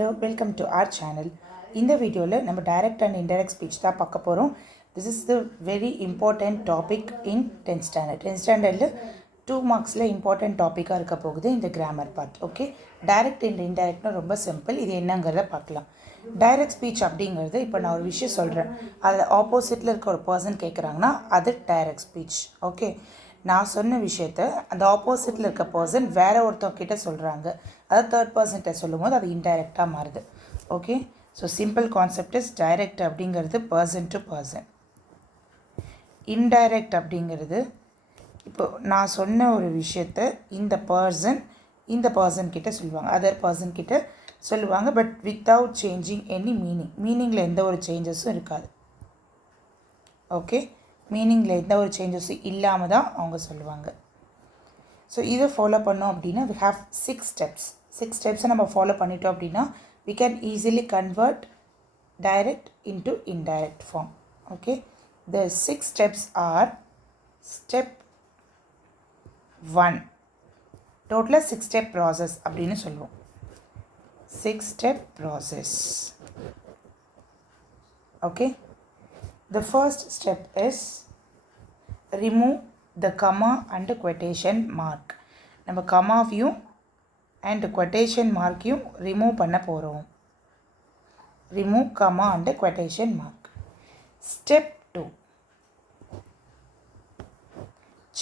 Hello, welcome to our channel. In the video, we will direct and indirect speech. This is the very important topic in 10th standard. 10th standard, 2 marks important topic in the grammar part. Okay, direct and indirect is very simple. This is direct speech. Now, நான் ஒரு விஷயம் சொல்றேன். அது ஆப்போசிட்ல இருக்க ஒரு person கேக்குறாங்கன்னா அது direct speech. Okay, நான் சொன்ன விஷயத்தை அந்த ஆப்போசிட்டில் இருக்க பர்சன் வேற ஒருத்தவங்க கிட்ட சொல்கிறாங்க, அதை தேர்ட் பர்சன்கிட்ட சொல்லும்போது அது இன்டைரக்டாக மாறுது. Okay, so simple concept is direct அப்படிங்கிறது பர்சன் டு பர்சன். இன்டைரக்ட் அப்படிங்கிறது இப்போ நான் சொன்ன ஒரு விஷயத்தை இந்த பர்சன் கிட்ட சொல்லுவாங்க, அதர் பர்சன் கிட்ட சொல்லுவாங்க, பட் வித்தவுட் சேஞ்சிங் எனி மீனிங்கில் எந்த ஒரு சேஞ்சஸும் இருக்காது. ஓகே, மீனிங்கில் எந்த ஒரு சேஞ்சஸும் இல்லாமல் தான் அவங்க சொல்லுவாங்க. ஸோ இதை ஃபாலோ பண்ணோம் அப்படின்னா we have 6 ஸ்டெப்ஸை நம்ம ஃபாலோ பண்ணிட்டோம் அப்படின்னா we can easily convert direct into indirect form. Okay, the 6 steps are step 1, டோட்டலாக 6 ஸ்டெப் ப்ராசஸ் அப்படின்னு சொல்லுவோம். 6 step process. Okay, the first step is remove the comma and quotation mark. நம்ம கமாவையும் and quotation marக்கையும் remove பண்ண போகிறோம். remove comma and quotation mark. Step 2,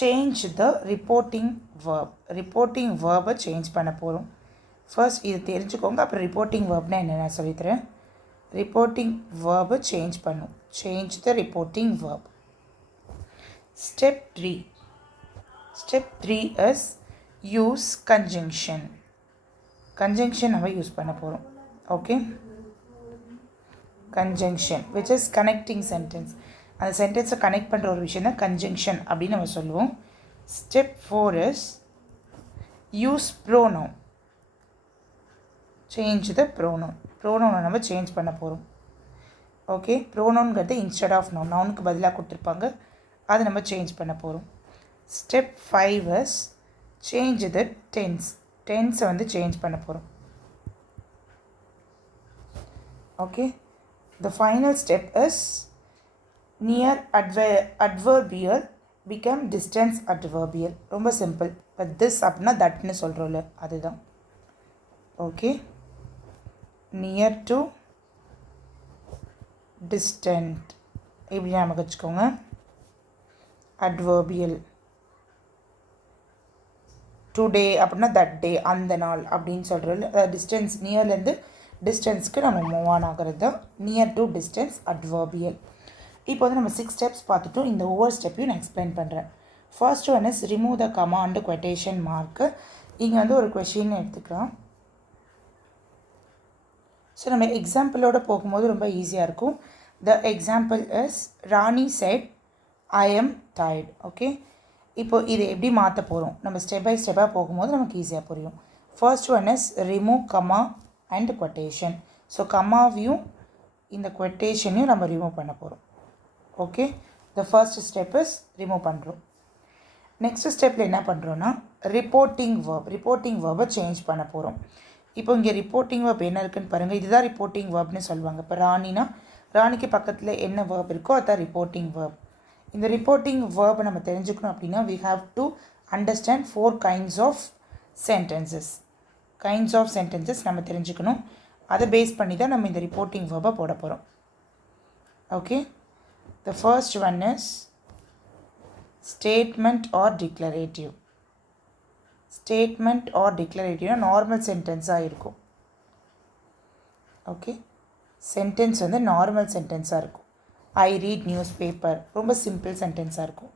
change the reporting verb change பண்ண போகிறோம். First இது தெரிஞ்சுக்கோங்க, அப்புறம் ரிப்போர்ட்டிங் வேர்ப்னா என்ன சொல்லித்தரேன். reporting verb change பண்ணும். change the reporting verb. Step 3 is use conjunction நம்ம யூஸ் பண்ண போகிறோம். Okay, conjunction which is connecting sentence. அந்த சென்டென்ஸை கனெக்ட் பண்ணுற ஒரு விஷயம் தான் conjunction அப்படின்னு நம்ம சொல்லுவோம். Step 4 is use pronoun. Change the ப்ரோனோனை நம்ம சேஞ்ச் பண்ண போகிறோம். ஓகே, ப்ரோனோன்கிறது இன்ஸ்டெட் ஆஃப் நவுனுக்கு பதிலாக கொடுத்துருப்பாங்க, அதை நம்ம சேஞ்ச் பண்ண போகிறோம். ஸ்டெப் 5 இஸ் சேஞ்ச் த டென்ஸை வந்து சேஞ்ச் பண்ண போகிறோம். Okay, the final step is near adverbial become distance adverbial. ரொம்ப சிம்பிள். இப்போ திஸ் அப்படின்னா தட்னு சொல்கிறோம்ல, அதுதான். ஓகே, near to distant இப்படி நமக்கு வச்சுக்கோங்க. அட்வர்பியல் டுடே அப்படின்னா தட் டே, அந்த நாள் அப்படின்னு சொல்கிறது. டிஸ்டன்ஸ் நியர்லேருந்து டிஸ்டன்ஸ்க்கு நம்ம மூவ் ஆன் ஆகிறது தான் நியர் டு டிஸ்டன்ஸ் அட்வர்பியல். இப்போ வந்து நம்ம 6 ஸ்டெப்ஸ் பார்த்துட்டோம். இந்த ஒவ்வொரு ஸ்டெப்பையும் நான் எக்ஸ்பிளைன் பண்ணுறேன். First one is remove the comma and quotation mark. இங்கே வந்து ஒரு கொஷின் எடுத்துக்கலாம். ஸோ நம்ம எக்ஸாம்பிளோடு போகும்போது ரொம்ப ஈஸியாக இருக்கும். The example is Rani set I am tired. Okay, இப்போது இதை எப்படி மாற்ற போகிறோம், நம்ம ஸ்டெப் பை ஸ்டெப்பாக போகும்போது நமக்கு ஈஸியாக புரியும். First one is remove comma and quotation. So கமாவையும் இந்த கொட்டேஷனையும் நம்ம ரிமூவ் பண்ண போகிறோம். Okay, the first step is remove பண்ணுறோம். நெக்ஸ்ட் ஸ்டெப்பில் என்ன பண்ணுறோன்னா ரிப்போர்ட்டிங் வேர்பை சேஞ்ச் பண்ண போகிறோம். இப்போ இங்கே ரிப்போர்ட்டிங் வேர்ப் என்ன இருக்குன்னு பாருங்கள். இதுதான் ரிப்போர்ட்டிங் வேர்ப்னு சொல்லுவாங்க. இப்போ ராணிக்கு பக்கத்தில் என்ன வேர்ப் இருக்கோ அதுதான் ரிப்போர்ட்டிங் வேர்ப். இந்த ரிப்போர்ட்டிங் வேர்பை நம்ம தெரிஞ்சுக்கணும் அப்படின்னா we have to understand 4 kinds of sentences நம்ம தெரிஞ்சுக்கணும். அதை பேஸ் பண்ணி தான் நம்ம இந்த ரிப்போர்ட்டிங் வேர்பை போட போகிறோம். Okay, the first one is statement or declarative. Statement or டிக்ளரேட்டிவ்னா நார்மல் சென்டென்ஸாக இருக்கும். ஓகே, சென்டென்ஸ் வந்து நார்மல் சென்டென்ஸாக இருக்கும். ஐ ரீட் நியூஸ் பேப்பர் ரொம்ப சிம்பிள் சென்டென்ஸாக இருக்கும்.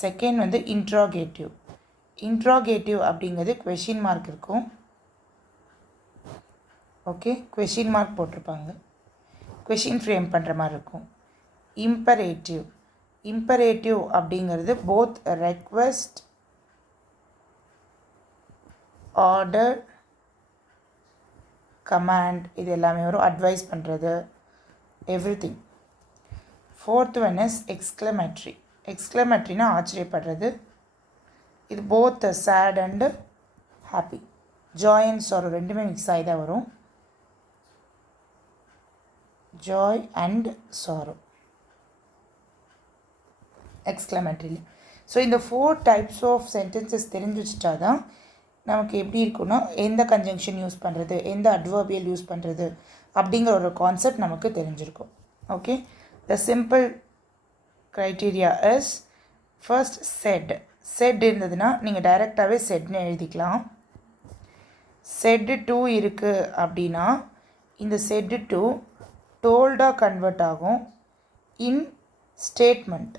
செகண்ட் வந்து இன்ட்ராகேட்டிவ் அப்படிங்கிறது கொஷின் மார்க் இருக்கும். ஓகே, கொஷின் மார்க் போட்டிருப்பாங்க, கொஷின் ஃப்ரேம் பண்ணுற மாதிரி இருக்கும். இம்பரேட்டிவ் அப்படிங்கிறது போத் ரெக்வெஸ்ட் ஆர்டர் கமாண்ட் இது எல்லாமே வரும். அட்வைஸ் பண்ணுறது எவ்ரிதிங். ஃபோர்த் ஒன் இஸ் எக்ஸ்க்ளமேட்ரினா ஆச்சரியப்படுறது. இது both sad and happy. Joy and sorrow ரெண்டுமே மிக்ஸ் ஆகி தான் வரும். joy and sorrow exclamatory. ஸோ இந்த 4 டைப்ஸ் ஆஃப் சென்டென்சஸ் தெரிஞ்சு வச்சுட்டா தான் நமக்கு எப்படி இருக்குன்னா எந்த கன்ஜங்ஷன் யூஸ் பண்ணுறது, எந்த அட்வர்பியல் யூஸ் பண்ணுறது அப்படிங்கிற ஒரு கான்செப்ட் நமக்கு தெரிஞ்சிருக்கும். Okay, the simple criteria is first set இருந்ததுன்னா நீங்கள் டைரெக்டாகவே செட்னு எழுதிக்கலாம். செட் டு இருக்குது அப்படின்னா இந்த செட் டு டோல்டாக கன்வெர்ட் ஆகும். இன் ஸ்டேட்மெண்ட்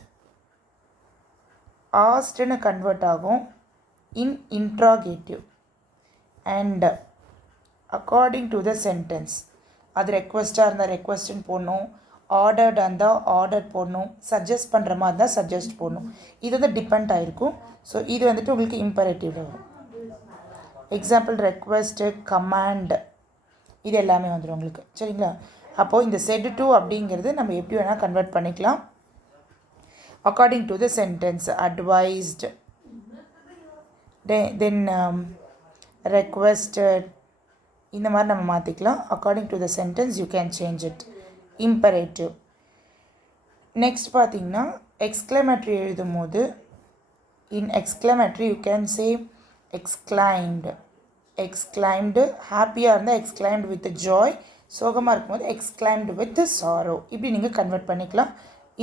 ஆஸ்ட்னு கன்வெர்ட் ஆகும். In interrogative and according to the sentence. அது ரெக்வஸ்ட்டாக இருந்தால் ரெக்வஸ்ட்னு போடணும், ஆர்டர்டாக இருந்தால் ஆர்டர் போடணும், சஜஸ்ட் பண்ணுற மாதிரி இருந்தால் சஜஸ்ட் போடணும். இது வந்து டிபெண்ட் ஆகிருக்கும். ஸோ இது வந்துட்டு உங்களுக்கு இம்பரேட்டிவில் வரும். எக்ஸாம்பிள் ரெக்வஸ்ட்டு, கமாண்ட், இது எல்லாமே வந்துடும் உங்களுக்கு. சரிங்களா? அப்போது இந்த செட் டு அப்படிங்கிறது நம்ம எப்படி வேணால் கன்வெர்ட் பண்ணிக்கலாம். according to the sentence, advised, then requested, இந்த மாதிரி நம்ம மாற்றிக்கலாம். according to the sentence you can change it. imperative. next பார்த்திங்கன்னா exclamatory எழுதும் போது in exclamatory you can say exclaimed, ஹாப்பியாக இருந்தால் exclaimed with joy, சோகமாக இருக்கும்போது exclaimed with sorrow. இப்படி நீங்கள் கன்வெர்ட் பண்ணிக்கலாம்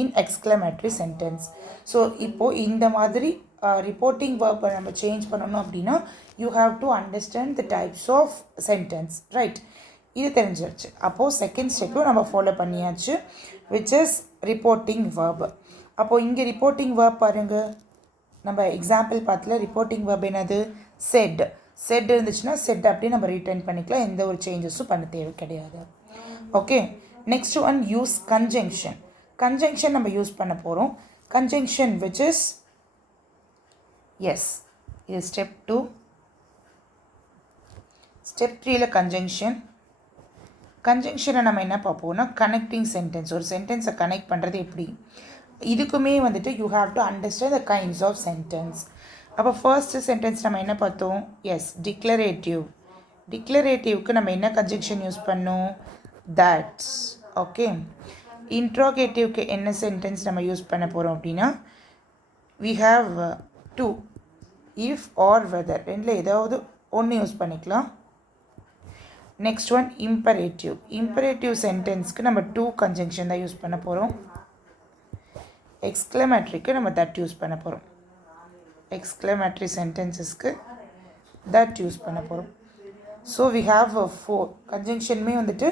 in exclamatory sentence. ஸோ இப்போது இந்த மாதிரி ரிப்போர்ட்டிங் வேர்பை நம்ம சேஞ்ச் பண்ணணும் அப்படின்னா you have to understand the types of sentence, right? இது தெரிஞ்சிருச்சு. அப்போது செகண்ட் ஸ்டெப்பும் நம்ம ஃபாலோ பண்ணியாச்சு, விச் இஸ் ரிப்போர்ட்டிங் வேர்பு. அப்போது இங்கே ரிப்போர்ட்டிங் வேர்ப் பாருங்கள், நம்ம எக்ஸாம்பிள் பார்த்துல ரிப்போர்ட்டிங் வேர்ப் என்னது? செட் இருந்துச்சுன்னா செட் அப்படியே நம்ம ரிட்டர்ன் பண்ணிக்கலாம், எந்த ஒரு சேஞ்சஸும் பண்ண தேவை கிடையாது. Okay, next one use conjunction நம்ம யூஸ் பண்ண போகிறோம். கன்ஜங்ஷன் விச் இஸ் எஸ், இது ஸ்டெப் 2. ஸ்டெப் 3ல கன்ஜங்ஷனை நம்ம என்ன பார்ப்போம்னா கனெக்டிங் சென்டென்ஸ். ஒரு சென்டென்ஸை கனெக்ட் பண்ணுறது எப்படி, இதுக்குமே வந்துட்டு you have to understand the kinds of sentence. அப்போ ஃபர்ஸ்ட் சென்டென்ஸ் நம்ம என்ன பார்த்தோம்? எஸ், டிக்ளரேட்டிவ்க்கு நம்ம என்ன கன்ஜங்ஷன் யூஸ் பண்ணோம்? தட்ஸ். ஓகே, இன்ட்ராகேட்டிவ்க்கு என்ன சென்டென்ஸ் நம்ம யூஸ் பண்ண போகிறோம் அப்படின்னா we have 2, if or whether, ரெண்டில் ஏதாவது ஒன்று யூஸ் பண்ணிக்கலாம். நெக்ஸ்ட் ஒன் இம்பரேட்டிவ் சென்டென்ஸ்க்கு நம்ம 2 கன்ஜங்ஷன் தான் யூஸ் பண்ண போகிறோம். எக்ஸ்க்ளமேட்ரிக்கு நம்ம தட் யூஸ் பண்ண போகிறோம். எக்ஸ்க்ளமேட்ரி சென்டென்சஸ்க்கு தட் யூஸ் பண்ண போகிறோம். ஸோ we have 4 கன்ஜங்ஷனுமே வந்துட்டு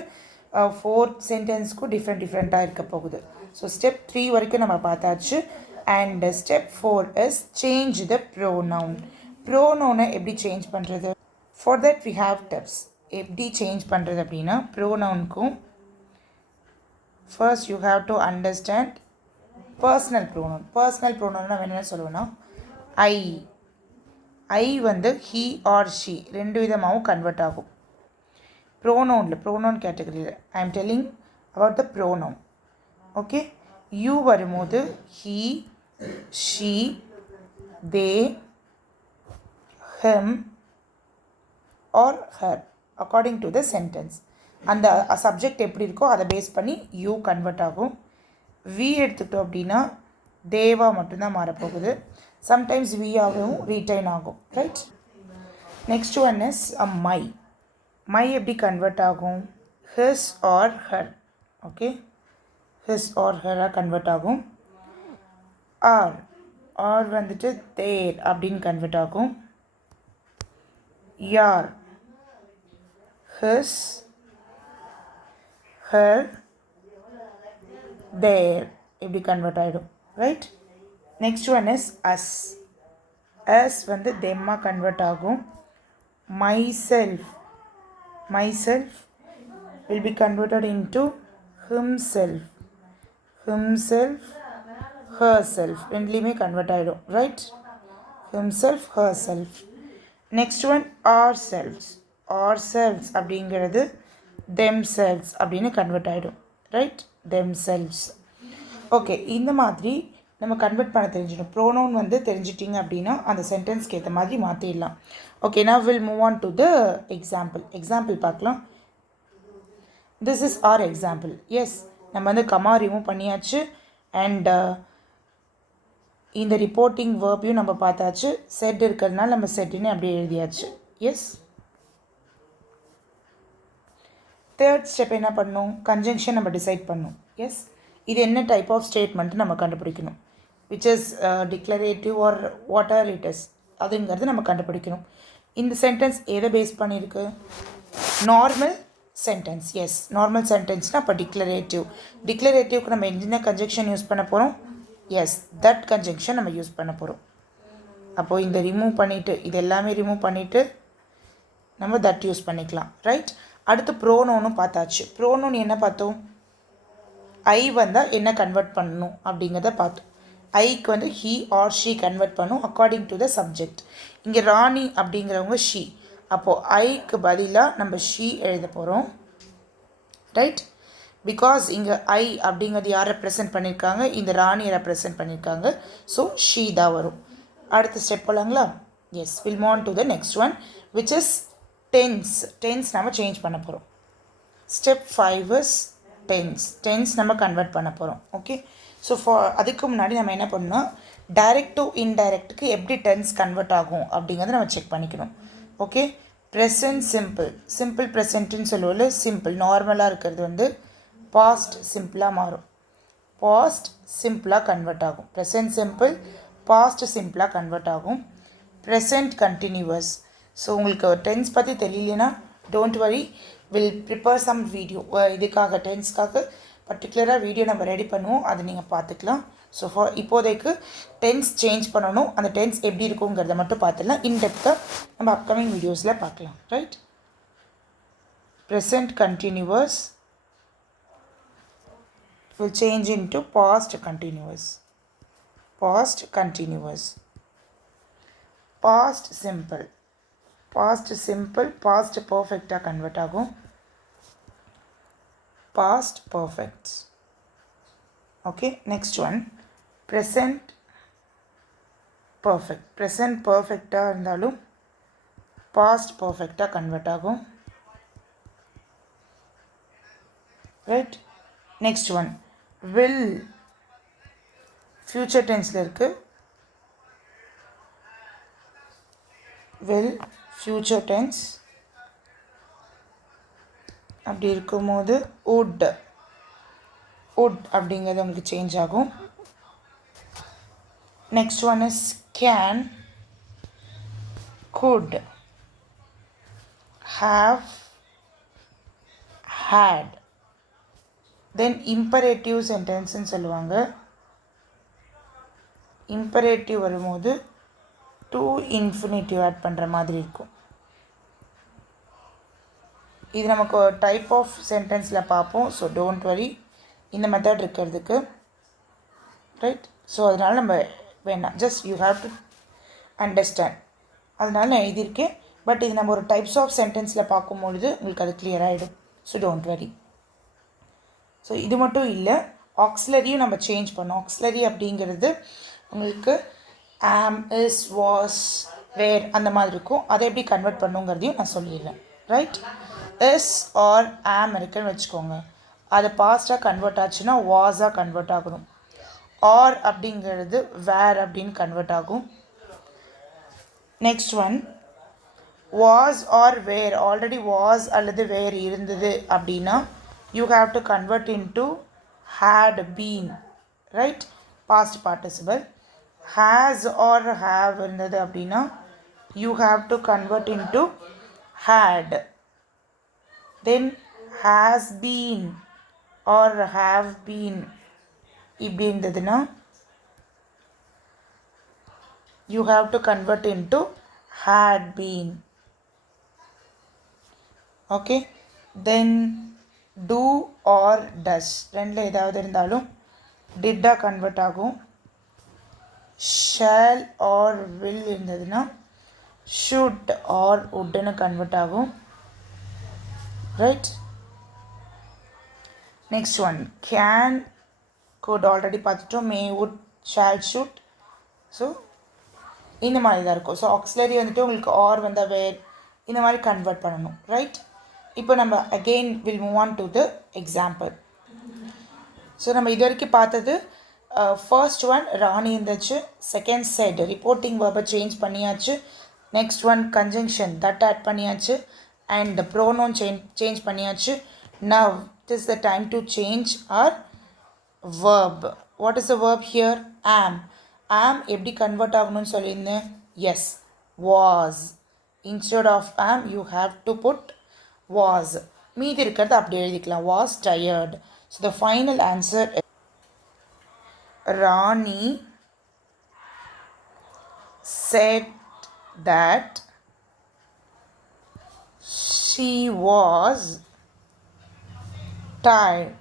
4 சென்டென்ஸ்க்கும் டிஃப்ரெண்ட்டாக இருக்க போகுது. ஸோ ஸ்டெப் 3 வரைக்கும் நம்ம பார்த்தாச்சு. And step 4 is change the ப்ரோனவுனை எப்படி சேஞ்ச் பண்ணுறது? For that we have tips. எப்படி சேஞ்ச் பண்ணுறது அப்படின்னா ப்ரோனவுனுக்கும் first you have to understand personal pronoun நம்ம என்ன சொல்லுவோன்னா ஐ வந்து ஹீ ஆர் ஷீ ரெண்டு விதமாகவும் கன்வெர்ட் ஆகும். ப்ரோனவுன் கேட்டகரியில் I am telling about the pronoun. Okay, you வரும்போது he, she, they, him or her according to the sentence. அந்த சப்ஜெக்ட் எப்படி இருக்கோ அதை பேஸ் பண்ணி யூ கன்வெர்ட் ஆகும். வி எடுத்துக்கிட்டோம் அப்படின்னா தேவா மட்டும்தான் மாறப்போகுது. சம்டைம்ஸ் வியாகவும் ரீட்டைன் ஆகும், right? Next one is my எப்படி கன்வெர்ட் ஆகும்? His or her. Okay, his or ஹராக கன்வெர்ட் ஆகும். ஆர் வந்துட்டு தேர் அப்படின்னு கன்வெர்ட் ஆகும். யார், ஹிஸ், ஹர், தேர் இப்படி கன்வெர்ட் ஆகிடும், right? Next one is us வந்து தெம்மா கன்வெர்ட் ஆகும். myself will be converted into himself, herself ரெண்டுலேயுமே கன்வெர்ட் ஆகிடும், right? himself, herself. Next one ourselves அப்படிங்கிறது themselves அப்படின்னு கன்வெர்ட் ஆகிடும், ரைட்? themselves. ஓகே, இந்த மாதிரி நம்ம கன்வெர்ட் பண்ண தெரிஞ்சிடும். ப்ரோனவுன் வந்து தெரிஞ்சிட்டிங்க அப்படின்னா அந்த சென்டென்ஸ்க்கு ஏற்ற மாதிரி மாற்றிடலாம். Okay, now we'll move on to the example பார்க்கலாம். This is our example. Yes, நம்ம வந்து கமா ரிமூவ் பண்ணியாச்சு. அண்ட் இந்த ரிப்போர்ட்டிங் வேர்பையும் நம்ம பார்த்தாச்சு. செட் இருக்கிறதுனால நம்ம செட்டுன்னு அப்படியே எழுதியாச்சு. எஸ். தேர்ட் ஸ்டெப் என்ன பண்ணணும்? கன்ஜங்ஷன் நம்ம டிசைட் பண்ணணும். எஸ், இது என்ன டைப் ஆஃப் ஸ்டேட்மெண்ட்டு நம்ம கண்டுபிடிக்கணும். Which is declarative or whatever it is, அதுங்கிறது நம்ம கண்டுபிடிக்கணும். இந்த சென்டென்ஸ் எதை பேஸ் பண்ணியிருக்கு? Normal sentence. எஸ், நார்மல் சென்டென்ஸ்னால் அப்போ டிக்ளரேட்டிவ். டிக்ளரேட்டிவ்க்கு நம்ம என்ன கன்ஜங்ஷன் யூஸ் பண்ண போகிறோம்? எஸ், தட் கன்ஜங்ஷன் நம்ம யூஸ் பண்ண போகிறோம். அப்போது இந்த ரிமூவ் பண்ணிவிட்டு, இது எல்லாமே ரிமூவ் பண்ணிவிட்டு நம்ம தட் யூஸ் பண்ணிக்கலாம். ரைட். அடுத்து ப்ரோனோனும் பார்த்தாச்சு. ப்ரோனோன் என்ன பார்த்தோம்? ஐ வந்தால் என்ன கன்வெர்ட் பண்ணணும் அப்படிங்கிறத பார்த்தோம். ஐக்கு வந்து ஹீ ஆர் ஷீ கன்வெர்ட் பண்ணும் அக்கார்டிங் டு த சப்ஜெக்ட். இங்கே ராணி அப்படிங்கிறவங்க ஷீ. அப்போது ஐக்கு பதிலாக நம்ம ஷீ எழுத போகிறோம். ரைட். பிகாஸ் இங்கே ஐ அப்படிங்கிறது யார் ரெப்ரசன்ட் பண்ணியிருக்காங்க? இந்த ராணியை ரெப்ரசன்ட் பண்ணியிருக்காங்க. ஸோ ஷீ தான் வரும். அடுத்த ஸ்டெப் போகலாங்களா? Yes, will move on to the next one which is tense. Tense நம்ம சேஞ்ச் பண்ண போகிறோம். Step 5 is tense. டென்ஸ் நம்ம கன்வெர்ட் பண்ண போகிறோம். ஓகே. ஸோ அதுக்கு முன்னாடி நம்ம என்ன பண்ணணும்? டைரக்ட் டு இன்டைரக்ட்டுக்கு எப்படி டென்ஸ் கன்வெர்ட் ஆகும் அப்படிங்கிறத நம்ம செக் பண்ணிக்கணும். ஓகே. Present simple. சிம்பிள் ப்ரெசன்ட்டுன்னு சொல்லுவோம்ல, சிம்பிள் நார்மலாக இருக்கிறது வந்து பாஸ்ட் சிம்பிளாக மாறும். பாஸ்ட் சிம்பிளாக கன்வெர்ட் ஆகும். ப்ரெசன்ட் சிம்பிள் பாஸ்ட் சிம்பிளாக கன்வெர்ட் ஆகும். Present continuous. ஸோ உங்களுக்கு டென்ஸ் பற்றி தெரியலனா don't worry, will prepare some video. இதுக்காக டென்ஸ்க்காக பர்டிகுலராக வீடியோ நம்ம ரெடி பண்ணுவோம், அதை நீங்கள் பார்த்துக்கலாம். ஸோ இப்போதைக்கு டென்ஸ் சேஞ்ச் பண்ணணும். அந்த டென்ஸ் எப்படி இருக்குங்கிறத மட்டும் பார்த்துடலாம். இன்டெப்த்தாக நம்ம அப்கமிங் வீடியோஸில் பார்க்கலாம். Right. Present continuous will change into past continuous. Past continuous. Past simple. Past simple past perfect convert ஆகும். Past perfect. Okay, next one present perfect. Present perfect இருந்தாலும் past perfect convert ஆகும். Right. Next one will. future tense இருக்கு. will future tense அப்படி இருக்கும்போது would அப்படிங்கிறது உங்களுக்கு change ஆகும். Next one is can, could, have, had. Then imperative சென்டென்ஸ்ன்னு சொல்லுவாங்க. imperative வரும்போது to infinitive ஆட் பண்ணுற மாதிரி இருக்கும். இது நமக்கு டைப் ஆஃப் சென்டென்ஸில் பார்ப்போம். ஸோ டோன்ட் வரி, இந்த மெத்தட் இருக்கிறதுக்கு. ரைட். ஸோ அதனால் நம்ம வேணாம், just you have to understand. அதனால நான் எழுதியிருக்கேன். பட் இது நம்ம ஒரு டைப்ஸ் ஆஃப் சென்டென்ஸில் பார்க்கும்பொழுது உங்களுக்கு அது கிளியர் ஆகிடும். So don't worry. ஸோ இது மட்டும் இல்லை, ஆக்ஸிலரியும் நம்ம சேஞ்ச் பண்ணோம். ஆக்ஸிலரி அப்படிங்கிறது உங்களுக்கு am, is, was, where அந்த மாதிரி இருக்கும். அதை எப்படி கன்வெர்ட் பண்ணுங்கிறதையும் நான் சொல்லிடுறேன். ரைட். is or am இருக்குன்னு வச்சுக்கோங்க. அது பாஸ்டாக கன்வெர்ட் ஆச்சுன்னா வாஸாக கன்வெர்ட் ஆகணும். ஆர் அப்படிங்கிறது வேர் அப்படின்னு கன்வெர்ட் ஆகும். Next one was R were. Already was அல்லது வேர் இருந்தது அப்படின்னா you have to convert into had been. Right. Past participle. Has or have இருந்தது அப்படின்னா you have to convert into had. Then has been or have been இப்படி இருந்ததுன்னா you have to convert into had been. Okay. Then do or does ரெண்டில் ஏதாவது இருந்தாலும் டிட்டாக convert ஆகும். Shale R will இருந்ததுன்னா should R வுட்னு convert ஆகும். Right. Next one can, good already பார்த்துட்டோம். மே, would, shawl, should. So இந்த மாதிரி தான் இருக்கும். ஸோ ஆக்ஸிலரி வந்துட்டு உங்களுக்கு ஆர் வந்தால் வேர் இந்த மாதிரி கன்வெர்ட் பண்ணணும். ரைட். இப்போ நம்ம again will move on to the example. So நம்ம இது வரைக்கும் பார்த்தது ஃபர்ஸ்ட் ஒன் ராணி இருந்துச்சு, செகண்ட் சைட் ரிப்போர்ட்டிங் வேர்பை சேஞ்ச் பண்ணியாச்சு, next one conjunction that add பண்ணியாச்சு அண்ட் ப்ரோனோன் சேஞ்ச் பண்ணியாச்சு. Now it is the time to change our verb. What is the verb here? Am. Am எப்படி கன்வெர்ட் ஆகணும்னு சொல்லியிருந்தேன்? Yes, was. Instead of am you have to put was. மீதி இருக்கிறது அப்படி எழுதிக்கலாம், was tired. So the final answer is Rani said that she was tired.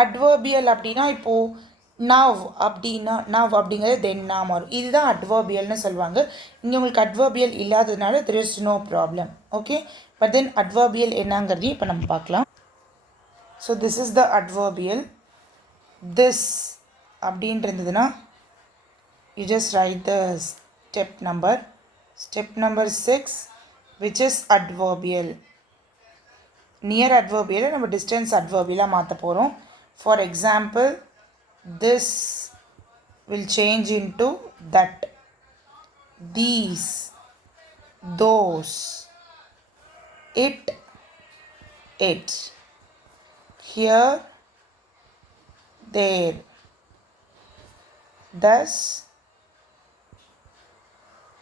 Adverbial அப்படின்னா இப்போது now அப்படின்னா நவ் அப்படிங்கிறது தென்னா மாறும். இதுதான் அட்வர்பியல்னு சொல்லுவாங்க. இங்கே உங்களுக்கு அட்வர்பியல் இல்லாததுனால there is no problem. Okay, but then adverbial என்னங்கிறதையும் இப்போ நம்ம பார்க்கலாம். So this is the adverbial. This அப்படின்ட்டு இருந்ததுன்னா you just write the step number 6 which is adverbial. Near அட்வர்பியலை நம்ம டிஸ்டன்ஸ் அட்வர்பியலாக மாற்ற போகிறோம். For example, this will change into that, these, those, it, here, there, thus,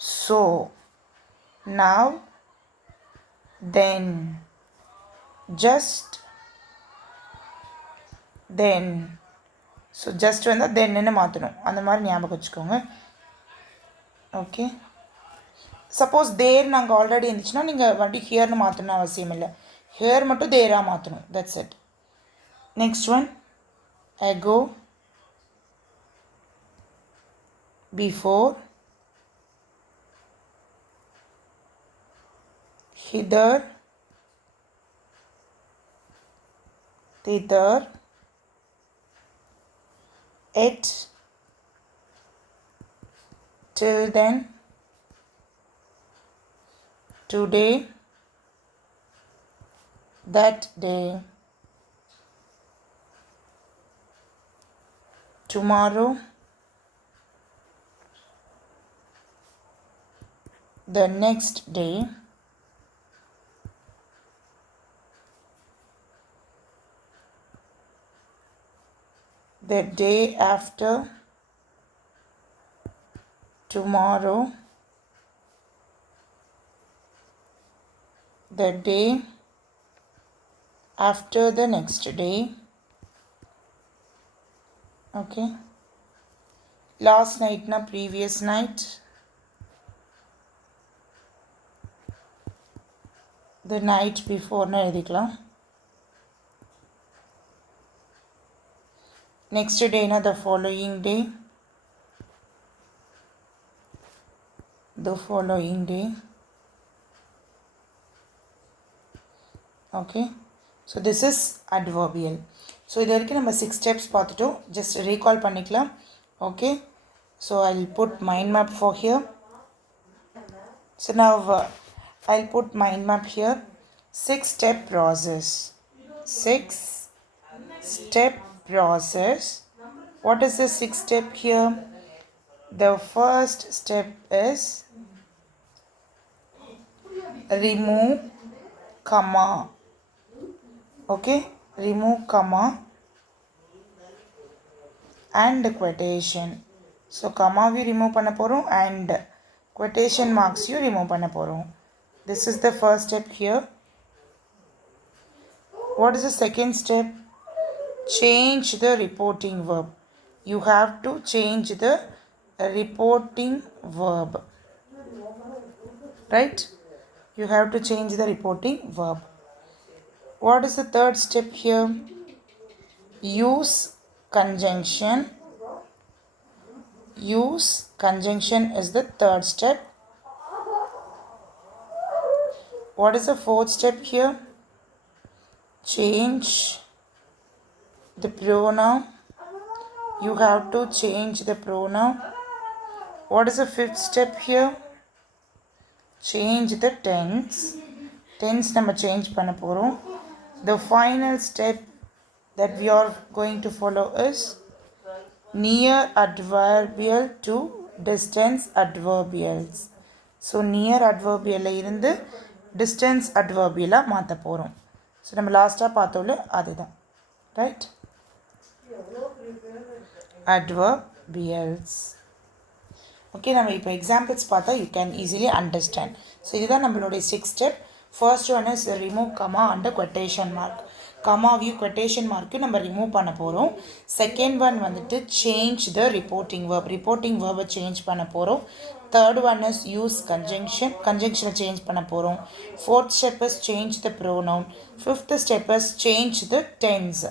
so, now, then, just, then. So just வந்து தென்னு மாற்றணும், அந்த மாதிரி ஞாபகம் வச்சுக்கோங்க. ஓகே, சப்போஸ் தேர் நாங்கள் ஆல்ரெடி இருந்துச்சுன்னா நீங்கள் வண்டி ஹியர்னு மாற்றணும் அவசியம் இல்லை, ஹியர் மட்டும் தேராக மாற்றணும், that's it. Next one, ago, before, hither, thither, it, till then, today, that day, tomorrow, the next day, the day after, tomorrow, the day after the next day. Okay, last night na previous night, the night before na edhikalam. Next day na the following day, the following day. Okay, so this is adverbial. So இது வரைக்கும் நம்ம 6 steps பார்த்துட்டோம், just recall பண்ணிக்கலாம். Okay, so I'll put mind map for here. So now I'll put mind map here. 6-step process. 6-step process. What is the 6th step here? The first step is remove comma. Okay, remove comma and quotation. So comma we remove பண்ண போறோம் and quotation marks you remove பண்ண போறோம். This is the first step here. What is the second step? Change the reporting verb. You have to change the reporting verb, right? You have to change the reporting verb. What is the third step here? Use conjunction. Use conjunction is the third step. What is the fourth step here? Change the pronoun. You have to change the pronoun. What is the fifth step here? Change the tense. tense நம்ம change பண்ண போகிறோம். The final step that we are going to follow is near adverbial to distance adverbials. So near அட்வர்பியலில் இருந்து distance அட்வர்பியலாக மாற்ற போகிறோம். So நம்ம லாஸ்ட்டாக பார்த்தோம்ல அதுதான் ரைட். அட்வர்பியல்ஸ். ஓகே, நம்ம இப்போ எக்ஸாம்பிள்ஸ் பார்த்தா you can easily understand. So இதுதான் நம்மளுடைய 6 step. First one is remove comma and quotation mark. கமாவையும் கொட்டேஷன் மார்க்கையும் நம்ம ரிமூவ் பண்ண போகிறோம். செகண்ட் ஒன் வந்துட்டு change the reporting verb. Reporting வேர்பை சேஞ்ச் பண்ண போகிறோம். Third one is use conjunction. கன்ஜங்ஷனை சேஞ்ச் பண்ண போகிறோம். Fourth step is change the pronoun. Fifth step is change the tense.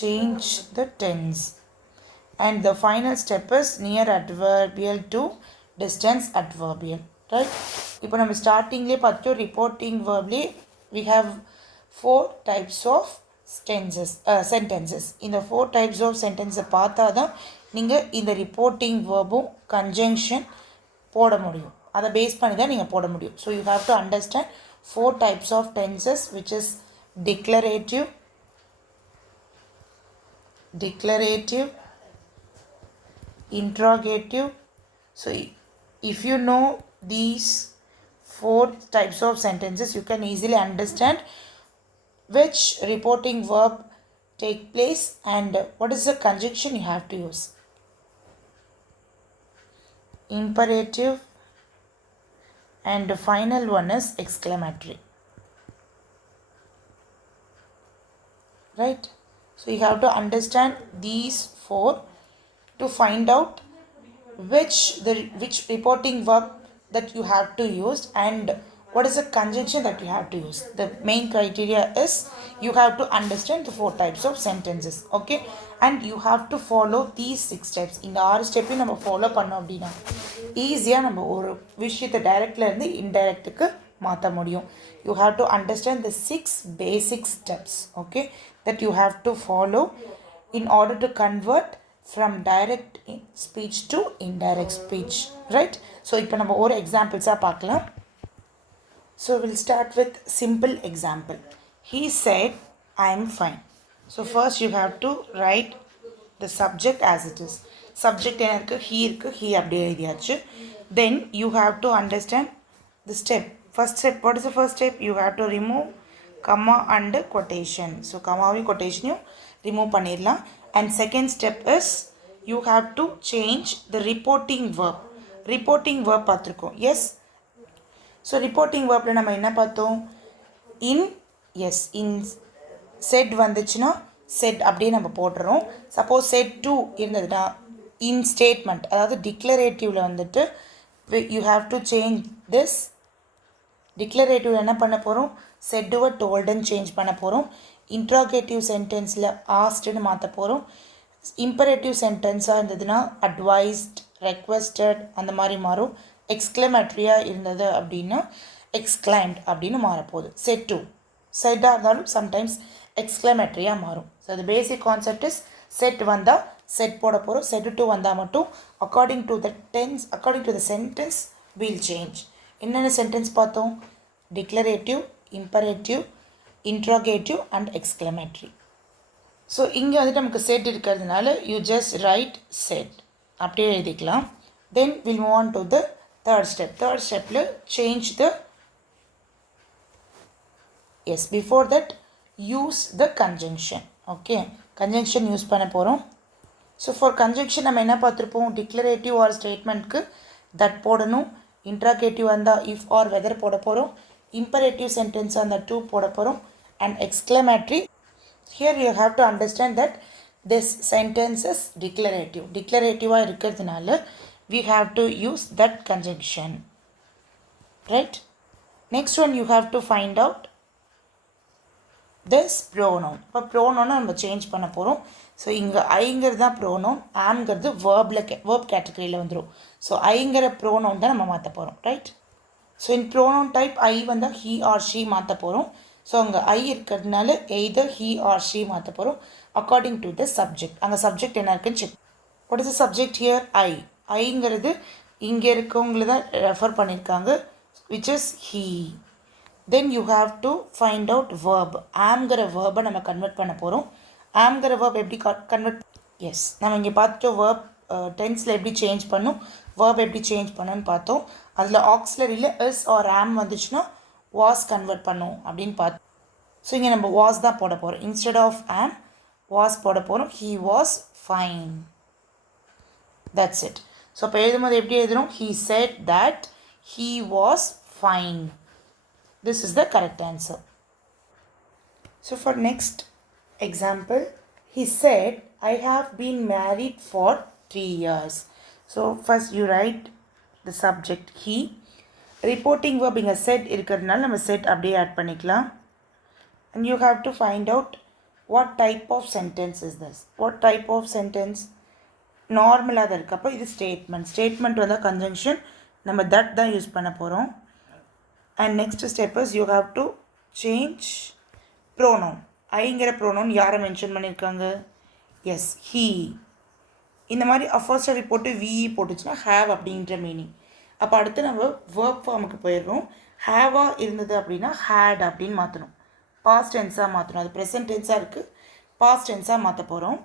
Change the tense. And the final step is near adverbial to distance adverbial. Right? இப்போ நம்ம ஸ்டார்டிங்லேயே பார்த்துட்டோம். Reporting வேர்ப்லேயே we have 4 types of sentences. இந்த 4 types of sentences பார்த்தா தான் நீங்கள் இந்த ரிப்போர்ட்டிங் வேர்பும் கன்ஜங்ஷன் போட முடியும். அதை பேஸ் பண்ணி தான் நீங்கள் போட முடியும். So you have to understand 4 types of tenses which is declarative, interrogative. So if you know these 4 types of sentences, you can easily understand which reporting verb take place and what is the conjunction you have to use. Imperative, and the final one is exclamatory. Right? So you have to understand these 4 to find out which reporting verb that you have to use and what is the conjunction that you have to use. The main criteria is you have to understand the 4 types of sentences. Okay, and you have to follow these 6 steps. இந்த 6 ஸ்டெப்பையும் நம்ம follow பண்ணோம் அப்படின்னா ஈஸியாக நம்ம ஒரு விஷயத்தை டைரக்ட்லேருந்து இன்டைரக்டுக்கு மாற்ற முடியும். You have to understand the 6 basic steps, okay, that you have to follow in order to convert from direct speech to indirect speech, right? So இப்போ நம்ம ஒரு எக்ஸாம்பிள்ஸாக பார்க்கலாம். So we'll start with simple example. He said I am fine. So first you have to write the subject as it is. Subject என்ன இருக்குது? He இருக்குது. He அப்படியே எழுதியாச்சு. Then you have to understand the step. First step, what is the first step? You have to remove comma and quotation. So commaவையும் quotationையும் remove பண்ணிடலாம். And second step is you have to change the reporting verb. Reporting verb பார்த்துருக்கோம். Yes. So reporting verbல நம்ம என்ன பார்த்தோம்? In, yes, in said வந்துச்சுன்னா said அப்படியே நம்ம போட்டுறோம். Suppose said to இருந்ததுன்னா in statement, அதாவது டிக்ளரேட்டிவில் வந்துட்டு you have to change this. Declarative என்ன பண்ண போகிறோம்? செட்டுவை டோல்டுன்னு சேஞ்ச் பண்ண போகிறோம். இன்ட்ராகேட்டிவ் சென்டென்ஸில் ஆஸ்ட்னு மாற்ற போகிறோம். இம்பரேட்டிவ் சென்டென்ஸாக இருந்ததுன்னா அட்வைஸ்ட், ரெக்வெஸ்டட் அந்த மாதிரி மாறும். எக்ஸ்க்ளமேட்ரியாக இருந்தது அப்படின்னா எக்ஸ்க்ளைம்ட் அப்படின்னு மாறப்போகுது. செட் டு செட்டாக இருந்தாலும் சம்டைம்ஸ் எக்ஸ்க்ளமேட்ரியாக மாறும். ஸோ அது பேசிக் கான்செப்ட் இஸ் செட் வந்தால் செட் போட போகிறோம். செட் டு வந்தால் மட்டும் according to the tense, according to the sentence will change. என்னென்ன சென்டென்ஸ் பார்த்தோம்? Declarative, imperative, interrogative and exclamatory. So இங்கே வந்துட்டு நமக்கு செட் இருக்கிறதுனால யூ ஜஸ்ட் ரைட் செட் அப்படியே எழுதிக்கலாம். Then will move on to the third step. Third ஸ்டெப்பில் change the, yes, before that use the conjunction. Okay, conjunction use பண்ண போகிறோம். So for conjunction நம்ம என்ன பார்த்துருப்போம்? டிக்ளரேட்டிவ் ஆர் ஸ்டேட்மெண்ட்க்கு தட் போடணும். இன்ட்ராகேட்டிவ் வந்தால் இஃப் ஆர் வெதர் போட போகிறோம். imperative sentence on the to போட போகிறோம். and exclamatory, here you have to understand that this sentence is declarative. டிக்ளரேட்டிவாக இருக்கிறதுனால we have to use that conjunction, right? Next one you have to find out this pronoun. இப்போ ப்ரோனோனை நம்ம change பண்ண போகிறோம். So இங்கே ஐங்கிறது தான் pronoun, ஆம்ங்கிறது verb கேட்டகரியில் வந்துடும். So ஐங்கிற pronoun தான் நம்ம மாற்ற போகிறோம், right? So in pronoun type I வந்தால் ஹீ ஆர் ஷீ மாற்ற போகிறோம். ஸோ அங்கே ஐ இருக்கிறதுனால எய்தர் ஹீ ஆர் ஷீ மாற்ற போகிறோம் அக்கார்டிங் டு த சப்ஜெக்ட். அங்கே சப்ஜெக்ட் என்ன இருக்குன்னு check. What is the subject here? I. ஐங்கிறது இங்கே இருக்கவங்கள தான் ரெஃபர் பண்ணியிருக்காங்க. which is he. Then you have to find out verb. Amங்கிற verb நம்ம கன்வெர்ட் பண்ண போகிறோம். Amங்கிற verb எப்படி கன்வெர்ட், எஸ் நம்ம இங்கே பார்த்துட்டோம் verb டென்ஸில் எப்படி சேஞ்ச் பண்ணும், verb எப்படி சேஞ்ச் பண்ணணும்னு பார்த்தோம். அதில் ஆக்ஸிலரியில் is or am வந்துச்சுன்னா was கன்வெர்ட் பண்ணும் அப்படின்னு பார்த்தோம். ஸோ இங்கே நம்ம was தான் போட போகிறோம். இன்ஸ்டெட் ஆஃப் am was போட போகிறோம். he was fine. That's it. So இப்போ எழுதும்போது எப்படி எழுதுறோம், he said that he was fine. This is the correct answer. So for next example, he said, I have been married for 3 years. So first you write the subject he. Reporting verb இங்கே said இருக்கிறதுனால நம்ம said அப்படியே add பண்ணிக்கலாம். And you have to find out what type of sentence is this. What type of sentence? நார்மலாக தான் இருக்குது. அப்போ இது ஸ்டேட்மெண்ட். ஸ்டேட்மெண்ட் வந்தால் கன்ஜங்ஷன் நம்ம தட் தான் யூஸ் பண்ண போகிறோம். And next step is you have to change pronoun. ஐங்கிற ப்ரோனவுன் யாரை மென்ஷன் பண்ணியிருக்காங்க, எஸ் ஹீ. இந்த மாதிரி அஃபர்ஸ்டரி போட்டு விஇ போட்டுச்சுன்னா ஹேவ் அப்படின்ற மீனிங். அப்போ அடுத்து நம்ம வேர்ப் ஃபார்முக்கு போயிடுறோம். ஹேவாக இருந்தது அப்படின்னா ஹேட் அப்படின்னு மாற்றணும், பாஸ்ட் டென்ஸாக மாற்றணும். அது ப்ரெசன்ட் டென்ஸாக இருக்குது, பாஸ்ட் டென்ஸாக மாற்ற போகிறோம்.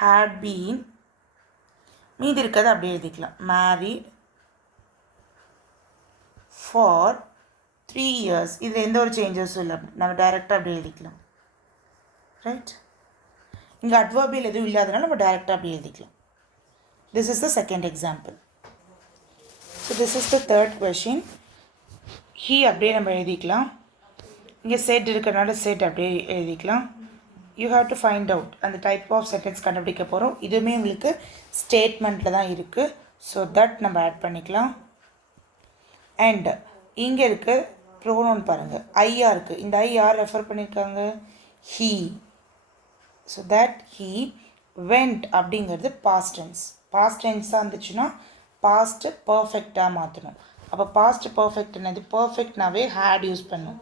ஹேட் பீன், மீதி இருக்கிறத அப்படியே எழுதிக்கலாம். Married for 3 years. இதில் எந்த ஒரு சேஞ்சஸும் இல்லை, நம்ம டைரெக்டாக அப்படியே எழுதிக்கலாம். ரைட், இங்கே அட்வர்பியல் எதுவும் இல்லாதனால நம்ம டைரெக்டாக அப்படியே எழுதிக்கலாம். This is the second example. So this is the third question. He அப்படியே நம்ம எழுதிக்கலாம். இங்கே செட் இருக்கிறனால செட் அப்படியே எழுதிக்கலாம். You have to find out அந்த டைப் ஆஃப் சென்டென்ஸ் கண்டுபிடிக்க போகிறோம். இதுவுமே உங்களுக்கு ஸ்டேட்மெண்ட்டில் தான் இருக்குது. ஸோ தட் நம்ம ஆட் பண்ணிக்கலாம். அண்ட் இங்கே இருக்க ப்ரோனவுன் பாருங்கள், ஐயாக இருக்குது. இந்த ஐ யார் ரெஃபர் பண்ணியிருக்காங்க, he. So that he went அப்படிங்கிறது பாஸ்ட் டென்ஸ். பாஸ்ட் டென்ஸாக இருந்துச்சுன்னா பாஸ்ட்டு பர்ஃபெக்டாக மாற்றணும். அப்போ பாஸ்ட் பர்ஃபெக்ட் என்னது, பர்ஃபெக்ட்னாவே ஹேட் யூஸ் பண்ணும்.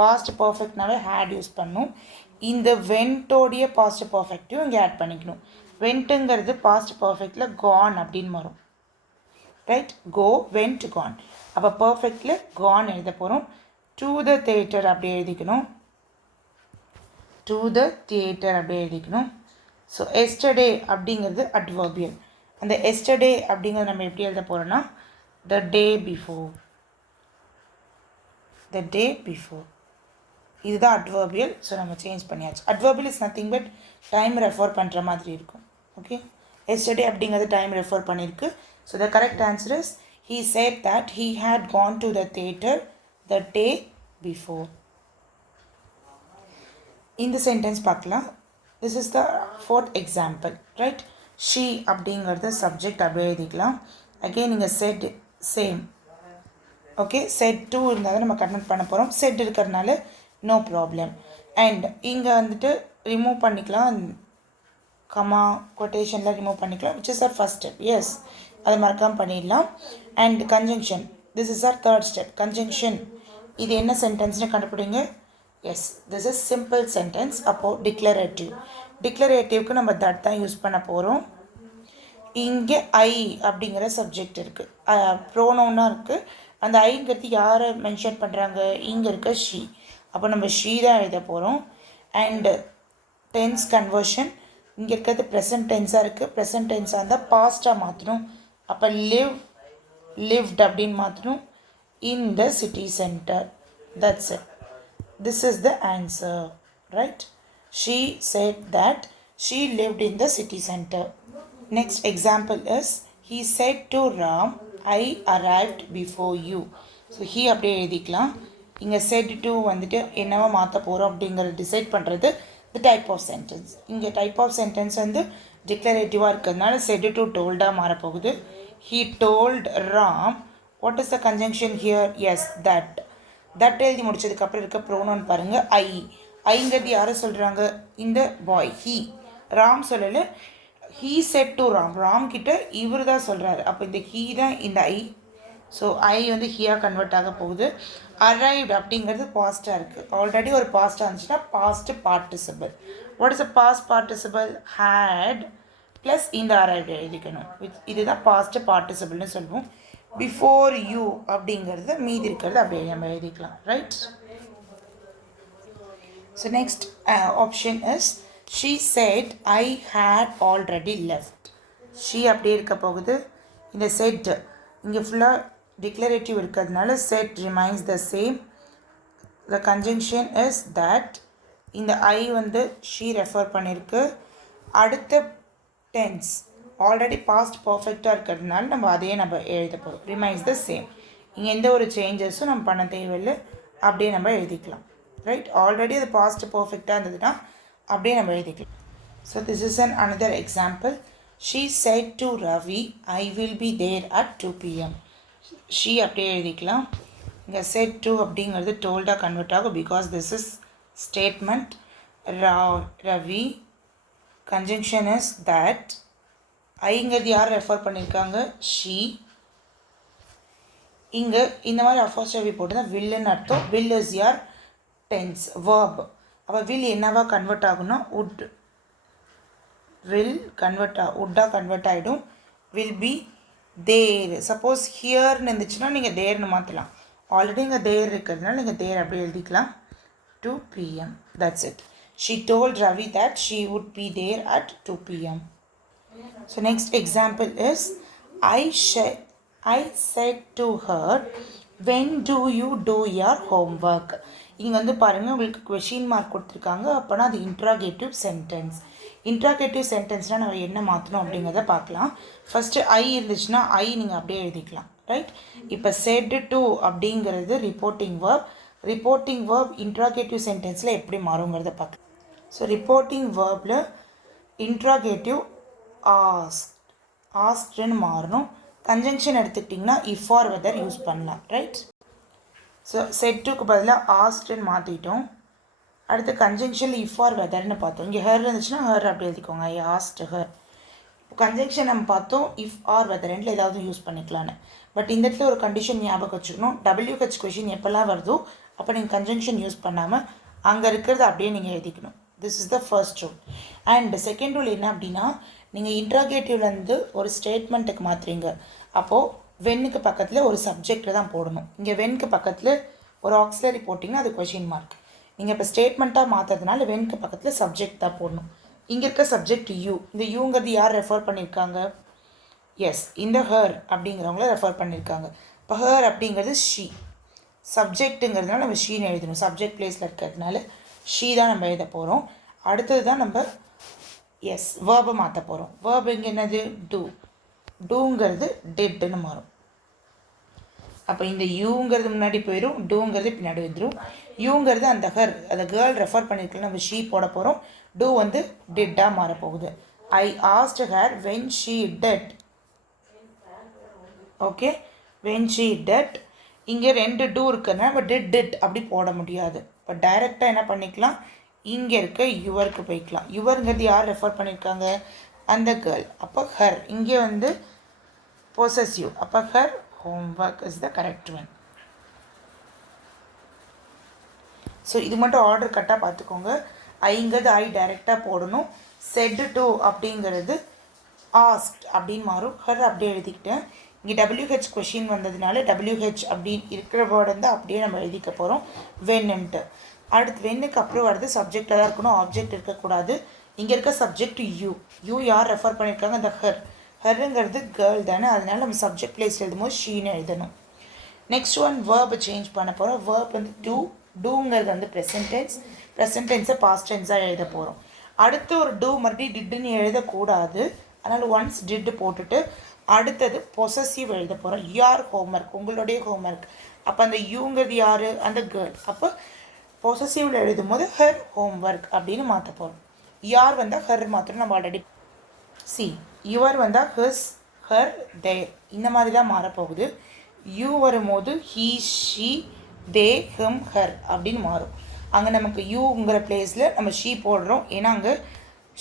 பாஸ்ட் பர்ஃபெக்ட்னாவே ஹேட் யூஸ் பண்ணும். இந்த வெண்ட்டோடைய பாஸ்ட் பர்ஃபெக்டையும் இங்கே ஆட் பண்ணிக்கணும். வெண்ட்டுங்கிறது பாஸ்ட் பர்ஃபெக்டில் கான் அப்படின்னு வரும். Right, go went gone. அப்போ பர்ஃபெக்டில் கான் எழுத போகிறோம். டு த தியேட்டர் அப்படி எழுதிக்கணும். டு த தியேட்டர் அப்படி எழுதிக்கணும். ஸோ எஸ்டர்டே அப்படிங்கிறது அட்வர்பியல். அந்த எஸ்டர்டே அப்படிங்கிறது நம்ம எப்படி எழுத போகிறோன்னா த டே பிஃபோர். த டே பிஃபோர் இதுதான் அட்வர்பியல். ஸோ நம்ம சேஞ்ச் பண்ணியாச்சு. Adverbial is nothing but time refer பண்ணுற மாதிரி இருக்கும். ஓகே, எஸ்டர்டே அப்படிங்கிறது டைம் ரெஃபர் பண்ணியிருக்கு. So the correct answer is he said that he had gone to the theatre the day before. In the sentence பார்க்கலாம். This is the fourth example, right? She அப்படிங்கிறது subject அப்படியே எழுதிக்கலாம். Again இங்கே said same. Okay, said to இருந்தால் நம்ம convert பண்ண போகிறோம். said இருக்கிறதுனால no problem. And இங்கே வந்துட்டு ரிமூவ் பண்ணிக்கலாம், கமா கொட்டேஷனில் ரிமூவ் பண்ணிக்கலாம், which is our first step. Yes, அதை மறக்காமல் பண்ணிடலாம். And conjunction, this is our third step. Conjunction இது என்ன சென்டென்ஸ்னு கண்டுபிடிங்க. Yes, this is simple sentence. அப்போது டிக்ளரேட்டிவ். டிக்ளரேட்டிவ்க்கு நம்ம தட் தான் யூஸ் பண்ண போகிறோம். இங்கே ஐ அப்படிங்கிற சப்ஜெக்ட் இருக்குது, ப்ரோனவுனாக இருக்குது. அந்த ஐங்கிறது யாரை மென்ஷன் பண்ணுறாங்க, இங்கே இருக்க ஷீ. அப்போ நம்ம ஷீ தான் எழுத போகிறோம். அண்டு டென்ஸ் கன்வர்ஷன், இங்கே இருக்கிறது ப்ரெசன்ட் டென்ஸாக இருக்குது. ப்ரெசன்ட் டென்ஸாக இருந்தால் பாஸ்ட்டாக மாற்றணும். அப்போ lived அப்படின்னு மாற்றணும். in the city center. That's it. This is the answer, right? She said that she lived in the city center. Next example is he said to Ram, I arrived before you. So he அப்படியே எழுதிக்கலாம். இங்கே said to வந்துட்டு என்னவா மாற்ற போகிறோம் அப்படிங்கிறத decide பண்ணுறது the type of sentence. இங்கே type of sentence வந்து டிக்ளரேட்டிவாக இருக்கிறதுனால said to told-ஆக மாறப்போகுது. He told Ram. What is the conjunction here? Yes, that. that எழுதி முடிச்சதுக்கப்புறம் இருக்க ப்ரோனவுன் பாருங்கள், ஐ. ஐங்கிறது யாரை சொல்கிறாங்க, இந்த பாய் ஹீ. ராம் சொல்லலை, he said to Ram. Ram கிட்ட இவர் தான் சொல்கிறாரு. அப்போ இந்த ஹீ தான் இந்த ஐ. ஸோ ஐ வந்து ஹீயாக கன்வெர்ட் ஆக போகுது. அரைவ்ட் அப்படிங்கிறது பாஸ்ட்டாக இருக்குது. ஆல்ரெடி ஒரு பாஸ்ட்டாக இருந்துச்சுன்னா past participle. What is a past participle, had plus இந்த அரைவ்டு எழுதிக்கணும். இதுதான் பாஸ்ட்டு பார்ட்டிசிபிள்னு சொல்லுவோம். பிஃபோர் யூ அப்படிங்கிறது மீதி இருக்கிறது அப்படியே நம்ம எழுதிக்கலாம், right? So next option is she said I had already left. She அப்படியே இருக்க போகுது. இந்த செட் இங்கே ஃபுல்லாக டிக்ளரேட்டிவ் இருக்கிறதுனால said remains the same. The conjunction is that. இந்த ஐ வந்து ஷீ ரெஃபர் பண்ணியிருக்கு. அடுத்த டென்ஸ் ஆல்ரெடி பாஸ்ட் பர்ஃபெக்டாக இருக்கிறதுனால நம்ம அதையே நம்ம எழுத போகிறோம். Remains the same. இங்கே எந்த ஒரு சேஞ்சஸும் நம்ம பண்ண தேவையில்லை, அப்படியே நம்ம எழுதிக்கலாம், ரைட்? ஆல்ரெடி அது பாஸ்ட் பர்ஃபெக்டாக இருந்ததுன்னா அப்படியே நம்ம எழுதிக்கலாம். So this is an another example. She said to Ravi I will be there at 2 PM. She அப்படியே எழுதிக்கலாம். இங்கே செட் டு அப்படிங்கிறது டோல்டாக கன்வெர்ட் ஆகும் because this is statement. Ravi conjunction is that. ஐங்கிறது யார் ரெஃபர் பண்ணியிருக்காங்க? ஷீ. இங்கே இந்த மாதிரி அப்போஸ்ட்ரோஃபி போட்டு தான் வில்லுன்னு அர்த்தம். வில் இஸ் யார்? Tense, verb. அப்போ வில் என்னவா கன்வெர்ட் ஆகும்னா உட். வில் உட்டாக கன்வெர்ட் ஆகிடும். Will be there. சப்போஸ் ஹியர்னு இருந்துச்சுன்னா நீங்கள் தேர்னு மாற்றலாம். ஆல்ரெடி இங்கே தேர் இருக்கிறதுனால நீங்கள் தேர் அப்படி எழுதிக்கலாம். 2 PM. That's it. She told Ravi that she would be there at 2 PM. So next example is I said to her, when do you do your homework? இங்கே வந்து பாருங்கள், உங்களுக்கு கொஷின் மார்க் கொடுத்துருக்காங்க. அப்போனா அது இன்ட்ராகேட்டிவ் சென்டென்ஸ். இன்ட்ராகேட்டிவ் சென்டென்ஸ்னால் நம்ம என்ன மாற்றணும் அப்படிங்கிறத பார்க்கலாம். ஃபஸ்ட்டு ஐ இருந்துச்சுன்னா ஐ நீங்கள் அப்படியே எழுதிக்கலாம், ரைட்? இப்போ செட் டு அப்படிங்கிறது reporting verb. Reporting verb interrogative சென்டென்ஸில் எப்படி மாறுங்கிறத பார்க்கலாம். ஸோ ரிப்போர்ட்டிங் வேர்பில் இன்ட்ராகேட்டிவ் ஆஸ்க்டுன்னு மாறணும். கன்ஜங்ஷன் எடுத்துக்கிட்டிங்கன்னா இஃப் ஆர் வெதர் யூஸ் பண்ணலாம், ரைட்? ஸோ செட்டுக்கு பதிலாக ஆஸ்க்டுன்னு மாற்றிட்டோம். அடுத்து கன்ஜங்ஷனில் இஃப் ஆர் வெதர்னு பார்த்தோம். இங்கே ஹர் இருந்துச்சுன்னா ஹர் அப்படி எழுதிக்கோங்க, ஐ ஆஸ்ட் ஹர். இப்போ கன்ஜங்ஷன் நம்ம பார்த்தோம் இஃப் ஆர் வெதர் ரெண்டில் ஏதாவது யூஸ் பண்ணிக்கலான்னு. பட் இந்த இடத்துல ஒரு கண்டிஷன் ஞாபகம் வச்சுக்கணும். WH கொஷின் எப்போல்லாம் வருதோ அப்போ நீங்கள் கன்ஜங்ஷன் யூஸ் பண்ணாமல் அங்கே இருக்கிறத அப்படியே நீங்கள் எழுதிக்கணும். This is the first rule. And second rule என்ன அப்படின்னா, நீங்கள் இன்ட்ராகேட்டிவ்லேருந்து ஒரு ஸ்டேட்மெண்ட்டுக்கு மாற்றுறீங்க. அப்போது வென்னுக்கு பக்கத்தில் ஒரு சப்ஜெக்டில் தான் போடணும். இங்கே வென்னுக்கு பக்கத்தில் ஒரு ஆக்ஸிலரி போட்டிங்கன்னா அது கொஷின் மார்க். நீங்கள் இப்போ ஸ்டேட்மெண்ட்டாக மாற்றுறதுனால வென்னுக்கு பக்கத்தில் சப்ஜெக்ட் தான் போடணும். இங்கே இருக்க சப்ஜெக்ட் யூ. இந்த யூங்கிறது யார் ரெஃபர் பண்ணியிருக்காங்க? எஸ், இந்த ஹர் அப்படிங்கிறவங்கள ரெஃபர் பண்ணியிருக்காங்க. இப்போ ஹர் அப்படிங்கிறது ஷீ. சப்ஜெக்ட்டுங்கிறதுனால நம்ம ஷீன்னு எழுதணும். சப்ஜெக்ட் பிளேஸில் இருக்கிறதுனால ஷீ தான் நம்ம எழுத போகிறோம். அடுத்தது தான் நம்ம எஸ் வேர்பை மாற்ற போகிறோம். வேர்ப் இங்கே என்னது? டூ. டூங்கிறது டெட்டுன்னு மாறும். அப்போ இந்த யூங்கிறது முன்னாடி போயிடும், டூங்கிறது பின்னாடி வந்துடும். யூங்கிறது அந்த ஹர், அந்த கேர்ள் ரெஃபர் பண்ணியிருக்கலாம், நம்ம ஷீ போட போகிறோம். டூ வந்து டெட்டாக மாறப்போகுது. I asked her when she did. Okay, when she did. இங்கே 2 டூ இருக்குன்னா நம்ம டிட் அப்படி போட முடியாது. இப்போ டைரெக்டாக என்ன பண்ணிக்கலாம், இங்கே இருக்க யுவருக்கு போய்க்கலாம். யுவருங்கிறது யார் ரெஃபர் பண்ணியிருக்காங்க? அந்த கேர்ள். அப்போ ஹர். இங்கே வந்து பொசசிவ். அப்போ her homework is the correct one. So இது மட்டும் ஆர்டர் கட்டாக பார்த்துக்கோங்க. ஐங்கிறது ஐ டைரெக்டாக போடணும். செட் டு அப்படிங்கிறது ஆஸ்ட் அப்படின்னு மாறும். ஹர் அப்படியே எழுதிக்கிட்டேன். இங்கே WH கொஷின் வந்ததுனால WH அப்படின்னு இருக்கிற வேர்டு வந்து அப்படியே நம்ம எழுதிக்க போகிறோம் வென்னுன்ட்டு. அடுத்து வென்னுக்கு அப்புறம் வரது சப்ஜெக்டாக தான் இருக்கணும், ஆப்ஜெக்ட் இருக்கக்கூடாது. இங்கே இருக்க சப்ஜெக்ட் யூ. யூ யார் ரெஃபர் பண்ணியிருக்காங்க? அந்த ஹர். ஹருங்கிறது கேர்ள் தானே, அதனால நம்ம சப்ஜெக்ட் பிளேஸ் எழுதும்போது ஷீன்னு எழுதணும். நெக்ஸ்ட் ஒன் வேர்பை சேஞ்ச் பண்ண போகிறோம். வேர்ப் வந்து டூ. டூங்கிறது வந்து ப்ரெசன்ட் டென்ஸ். ப்ரெசன்ட் டென்ஸை பாஸ்ட் டென்ஸாக எழுத போகிறோம். அடுத்து ஒரு டூ மறுபடியும் டிட்டுன்னு எழுதக்கூடாது. அதனால் ஒன்ஸ் டிட்டு போட்டுட்டு அடுத்தது பொசசிவ் எழுத போகிறோம். யார் ஹோம்ஒர்க், உங்களுடைய ஹோம்ஒர்க். அப்போ அந்த யூங்கிறது யார்? அந்த கேர்ள். அப்போ பொசசிவில் எழுதும் போது ஹர் ஹோம்ஒர்க் அப்படின்னு மாற்ற போகிறோம். யார் வந்தால் ஹர் மாத்திரம் நம்ம ஆல்ரெடி சி. யுவர் வந்தால் ஹிஸ், ஹர், தேர் இந்த மாதிரி தான் மாறப்போகுது. யூ வரும்போது he, she, they, him, her அப்படின்னு மாறும். அங்கே நமக்கு யூங்கிற பிளேஸில் நம்ம ஷீ போடுறோம், ஏன்னா அங்கே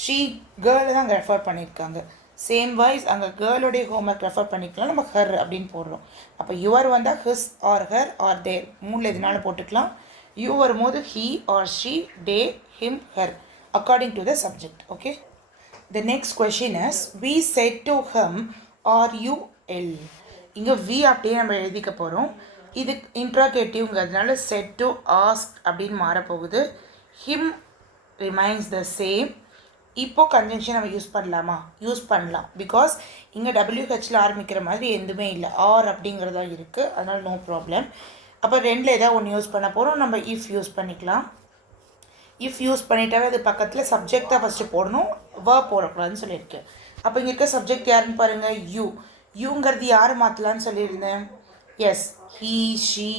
ஷீ கேர்ளை தான் அங்கே ரெஃபர் பண்ணியிருக்காங்க. சேம் வைஸ் அங்கே கேர்ளுடைய ஹோம்ஒர்க் ரெஃபர் பண்ணிக்கலாம், நம்ம ஹர் அப்படின்னு போடுறோம். அப்போ யுவர் வந்தால் his or her or their மூணில் எதுனாலும் போட்டுக்கலாம். யூ வரும்போது he or she, they, him, her according to the subject. Okay, the next question is we said to him, are you ill? இங்கே வி அப்படியே நம்ம எழுதிக்க போகிறோம். இது இன்ட்ராகேட்டிவ்ங்கிறதுனால செட் டு ஆஸ்க் அப்படின்னு மாறப்போகுது. Him remains the same. இப்போது கன்ஜங்ஷன் நம்ம யூஸ் பண்ணலாமா? யூஸ் பண்ணலாம். பிகாஸ் இங்கே WHல ஆரம்பிக்கிற மாதிரி எதுவுமே இல்லை, ஆர் அப்படிங்கிறதா இருக்குது. அதனால் நோ ப்ராப்ளம். அப்போ ரெண்டில் ஏதாவது ஒன்று யூஸ் பண்ண போகிறோம். நம்ம இஃப் யூஸ் பண்ணிக்கலாம். இஃப் யூஸ் பண்ணிட்டாவே அது பக்கத்தில் சப்ஜெக்ட் தான் ஃபஸ்ட்டு போடணும், வேர்ப் போடக்கூடாதுன்னு சொல்லியிருக்கேன். அப்போ இங்கே இருக்க சப்ஜெக்ட் யாருன்னு பாருங்கள், யூ. யூங்கிறது யார் மாற்றலான்னு சொல்லியிருந்தேன்? எஸ், ஹீ ஷீ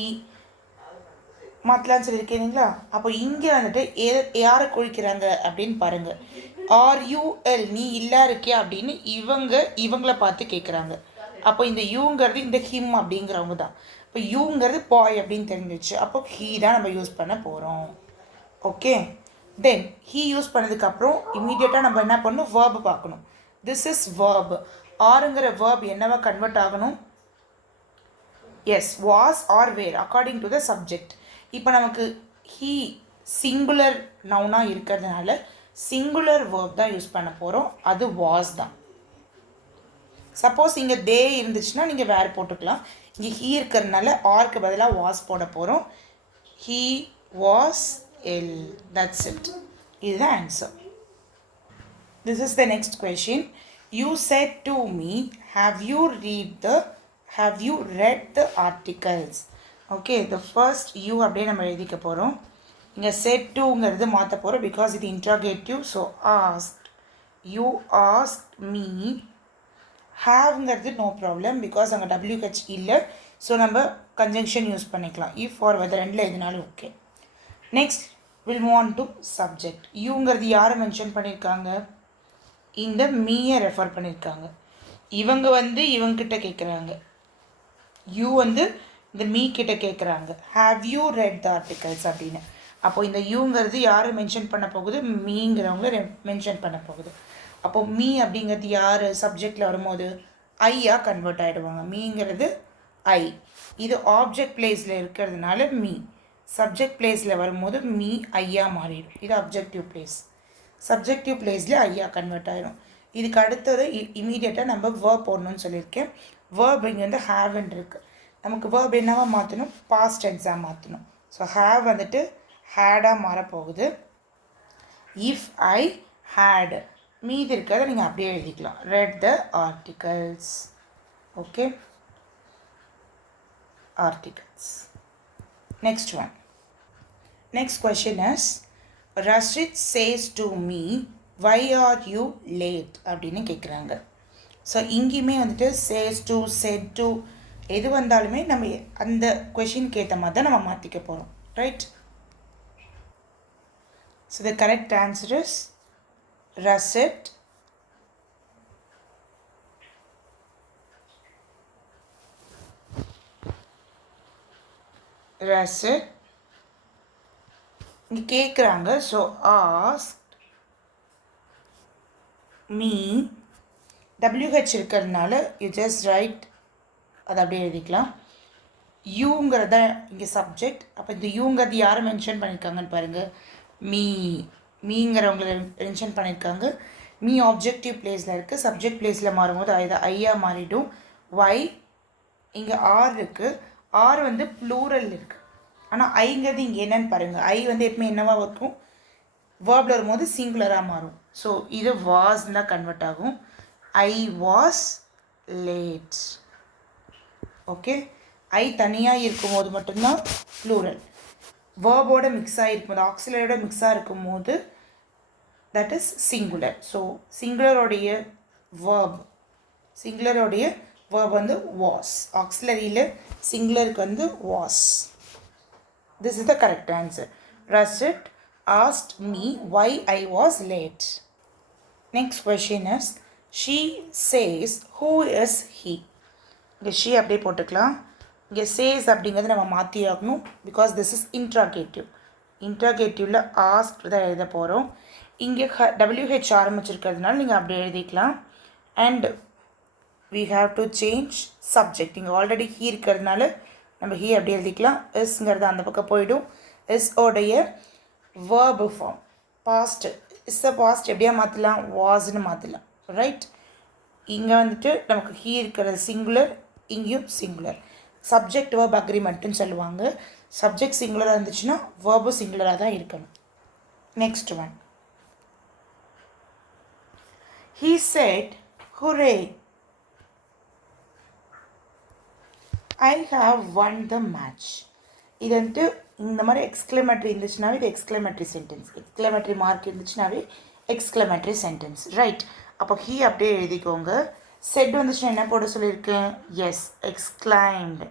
மாற்றலான்னு சொல்லியிருக்கேன் இல்லைங்களா? அப்போ இங்கே வந்துட்டு யாரை குறிக்கிறாங்க அப்படின்னு பாருங்கள். RUL, நீ இல்லை இருக்கியா அப்படின்னு இவங்கள பார்த்து கேட்குறாங்க. அப்போ இந்த யூங்கிறது இந்த ஹிம் அப்படிங்கிறவங்க தான். இப்போ யூங்கிறது பாய் அப்படின்னு தெரிஞ்சிச்சு. அப்போ ஹீ தான் நம்ம யூஸ் பண்ண போகிறோம். ஓகே, தென் ஹீ யூஸ் பண்ணதுக்கப்புறம் இமீடியட்டாக நம்ம என்ன பண்ணணும்? வேர்பு பார்க்கணும். This is verb. ஆருங்கிற வேர்ப் என்னவா கன்வெர்ட் ஆகணும்? Yes, was R were according to the subject. இப்போ நமக்கு ஹீ சிங்குலர் நவுனாக இருக்கிறதுனால சிங்குலர் வேர்ப் தான் யூஸ் பண்ண போகிறோம். அது வாஸ் தான். சப்போஸ் இங்கே தே இருந்துச்சுன்னா நீங்கள் வேறு போட்டுக்கலாம். இங்கே ஹீ இருக்கிறதுனால ஆருக்கு பதிலாக வாஸ் போட போகிறோம். He was ill. That's it. இதுதான் answer. This is the next question. You said to me, have you read the articles? Okay, the first you அப்படியே நம்ம எழுதிக்க போகிறோம். இங்கே செட் டுங்கிறது மாற்ற போகிறோம் பிகாஸ் இது interrogative. So ask, you ask me. ஹாவ்ங்கிறது நோ ப்ராப்ளம் பிகாஸ் அங்கே WH இல்லை. ஸோ நம்ம கன்ஜங்ஷன் யூஸ் பண்ணிக்கலாம். இஃப் ஆர் வெதர் ரெண்டில் எதுனாலும் okay. Next will move on to subject. யூங்கிறது யாரை மென்ஷன் பண்ணியிருக்காங்க? இந்த மீயை ரெஃபர் பண்ணியிருக்காங்க. இவங்கிட்ட கேட்குறாங்க. யூ இந்த மீ கிட்ட கேட்குறாங்க, have you red the articles அப்படின்னு. அப்போ இந்த யூங்கிறது யார் மென்ஷன் பண்ண போகுது? மீங்கிறவங்க மென்ஷன் பண்ண போகுது. அப்போது மீ அப்படிங்கிறது யார் சப்ஜெக்டில் வரும்போது ஐயா கன்வெர்ட் ஆகிடுவாங்க. மீங்கிறது ஐ. இது ஆப்ஜெக்ட் பிளேஸில் இருக்கிறதுனால மீ. சப்ஜெக்ட் பிளேஸில் வரும்போது மீ ஐயா மாறிடும். இது அப்ஜெக்டிவ் பிளேஸ். சப்ஜெக்டிவ் பிளேஸில் ஐயா கன்வெர்ட் ஆகிடும். இதுக்கு அடுத்தது இமீடியட்டாக நம்ம வேர்ப் போடணும்னு சொல்லியிருக்கேன். வேர்ப் இங்கே ஹேவ்ன்னு இருக்குது. நமக்கு வேர்ப் என்னவா மாற்றணும்? பாஸ்ட் டென்ஸாக மாற்றணும். ஸோ ஹேவ் ஹேடாக மாறப்போகுது. இஃப் ஐ ஹேட், மீதி இருக்கிறத நீங்கள் அப்படியே எழுதிக்கலாம். Read the articles. Okay, articles. Next one. Next question is, Rashid says to me why are you late அப்படின்னு கேட்குறாங்க. ஸோ இங்கேயுமே சேஸ் டு, செட் டு எது வந்தாலுமே நம்ம அந்த கொஷினுக்கு ஏற்ற மாதிரி தான் நம்ம மாற்றிக்க போகிறோம். Right? So the correct answer is Rashid இங்கே கேட்குறாங்க. ஸோ ஆஸ்க் மீ, WH இருக்கிறதுனால யூ ஜஸ்ட் ரைட், அதை அப்படியே எழுதிக்கலாம். யூங்கிறத இங்கே சப்ஜெக்ட். அப்போ இந்த யூங்கிறது யாரை மென்ஷன் பண்ணியிருக்காங்கன்னு பாருங்கள். மீங்கிறவங்களை மென்ஷன் பண்ணியிருக்காங்க. மீ ஆப்ஜெக்டிவ் பிளேஸில் இருக்குது. சப்ஜெக்ட் பிளேஸில் மாறும்போது ஐயா மாறிடும். ஒய் இங்கே ஆர் இருக்குது. ஆர் ப்ளூரல் இருக்குது. ஆனால் ஐங்கிறது இங்கே என்னன்னு பாருங்கள். ஐ எப்பவுமே என்னவாக இருக்கும்? வேர்பில் வரும்போது சிங்குலராக மாறும். ஸோ இது வாஸ் தான் கன்வெர்ட் ஆகும். I was late. ஓகே, ஐ தனியாக இருக்கும்போது மட்டும்தான் ப்ளூரல். வேர்போட மிக்ஸ் ஆகிருக்கும்போது, ஆக்சிலரோட மிக்ஸாக இருக்கும்போது தட் இஸ் சிங்குலர். ஸோ சிங்குலரோடைய வேர்ப் வாஸ். ஆக்சிலரியில் சிங்குலருக்கு was. This is the correct answer. Rashid asked me why I was late. Next question is, she says who is he? இங்கே she அப்படியே போட்டுக்கலாம். இங்கே சேஸ் அப்படிங்கிறது நம்ம மாற்றி ஆகணும் பிகாஸ் திஸ் இஸ் இன்ட்ராகேட்டிவ். இன்ட்ராகேட்டிவில் ஆஸ்க் தான் எழுத போகிறோம். இங்கே WH ஆரம்பிச்சிருக்கிறதுனால நீங்கள் அப்படி எழுதிக்கலாம். And we have to change subject. இங்கே ஆல்ரெடி ஹீ இருக்கிறதுனால நம்ம ஹீ அப்படி எழுதிக்கலாம். இஸ்ங்கிறது அந்த பக்கம் போயிடும். இஸ் உடைய verb form past. is the past எப்படியா மாற்றலாம்? வாஸ்ன்னு மாற்றலாம். ரைட்? இங்கே நமக்கு ஹீ இருக்கிறது சிங்குலர், இங்கேயும் சிங்குலர். சப்ஜெக்ட் வேர்ப் அக்ரிமெண்ட்டுன்னு சொல்லுவாங்க. சப்ஜெக்ட் சிங்குலராக இருந்துச்சுன்னா வேர்பும் சிங்குலராக தான் இருக்கணும். Next one. He said, "Hooray! I have won the match." இது வந்துட்டு இந்த மாதிரி எக்ஸ்க்ளமேட்ரி இருந்துச்சுனாவே இது எக்ஸ்க்ளமேட்ரி சென்டென்ஸ். எக்ஸ்க்ளமேட்ரி மார்க் இருந்துச்சுனாவே எக்ஸ்க்ளமேட்ரி சென்டென்ஸ். ரைட். அப்போ ஹீ அப்படியே எழுதிக்கோங்க. செட் வந்துச்சுன்னா என்ன போட சொல்லியிருக்கேன்? Yes, exclaimed.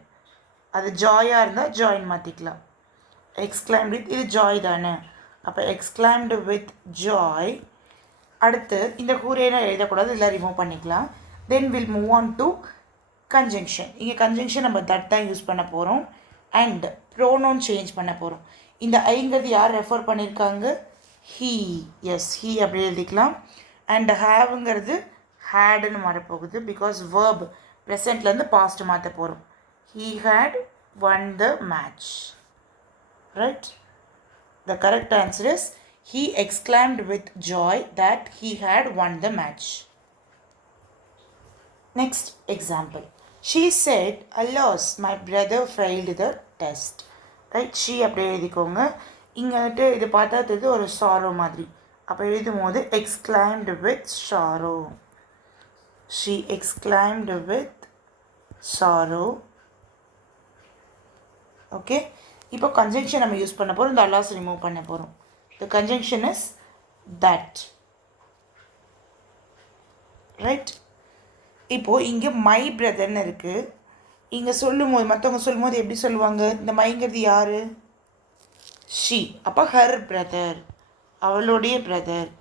அது ஜாயாக இருந்தால் ஜாயின் மாற்றிக்கலாம். எக்ஸ்க்ளைம்டு வித், இது ஜாய் தானே, அப்போ எக்ஸ்க்ளைம்டு வித் ஜாய். அடுத்து இந்த ஹூரேனா எழுதக்கூடாது, இல்லை ரிமூவ் பண்ணிக்கலாம். தென் will move on to conjunction. இங்கே கன்ஜங்ஷன் நம்ம தட் தான் யூஸ் பண்ண போகிறோம். அண்ட் ப்ரோனோன் சேஞ்ச் பண்ண போகிறோம். இந்த ஐங்கிறது யார் ரெஃபர் பண்ணியிருக்காங்க? ஹீ. எஸ், ஹீ அப்படி எழுதிக்கலாம். அண்ட் ஹேவுங்கிறது ஹேடுன்னு மாறப்போகுது. பிகாஸ் வேர்ப் ப்ரெசண்ட்லேருந்து பாஸ்ட் மாற்ற போகிறோம். He had won the match. Right? The correct answer is he exclaimed with joy that he had won the match. Next example. She said, "Alas, my brother failed the test." Right? She அப்படியே எழுதிக்கோங்க. இங்கிட்டு இது பார்த்தா தெரியுது ஒரு sorrow மாதிரி. அப்போ எழுதும் போது exclaimed with sorrow. She exclaimed with sorrow. Okay. இப்போ கன்ஜங்ஷன் நம்ம யூஸ் பண்ண போகிறோம். இந்த அலாஸ் ரிமூவ் பண்ண போகிறோம். த கன்ஜங்ஷன் இஸ் தட். ரைட். இப்போது இங்கே மை பிரதர்னு இருக்குது. இங்கே சொல்லும் போது மற்றவங்க சொல்லும் போது எப்படி சொல்லுவாங்க? இந்த மைங்கிறது யார்? ஷீ. அப்போ ஹர் பிரதர், அவளுடைய பிரதர்.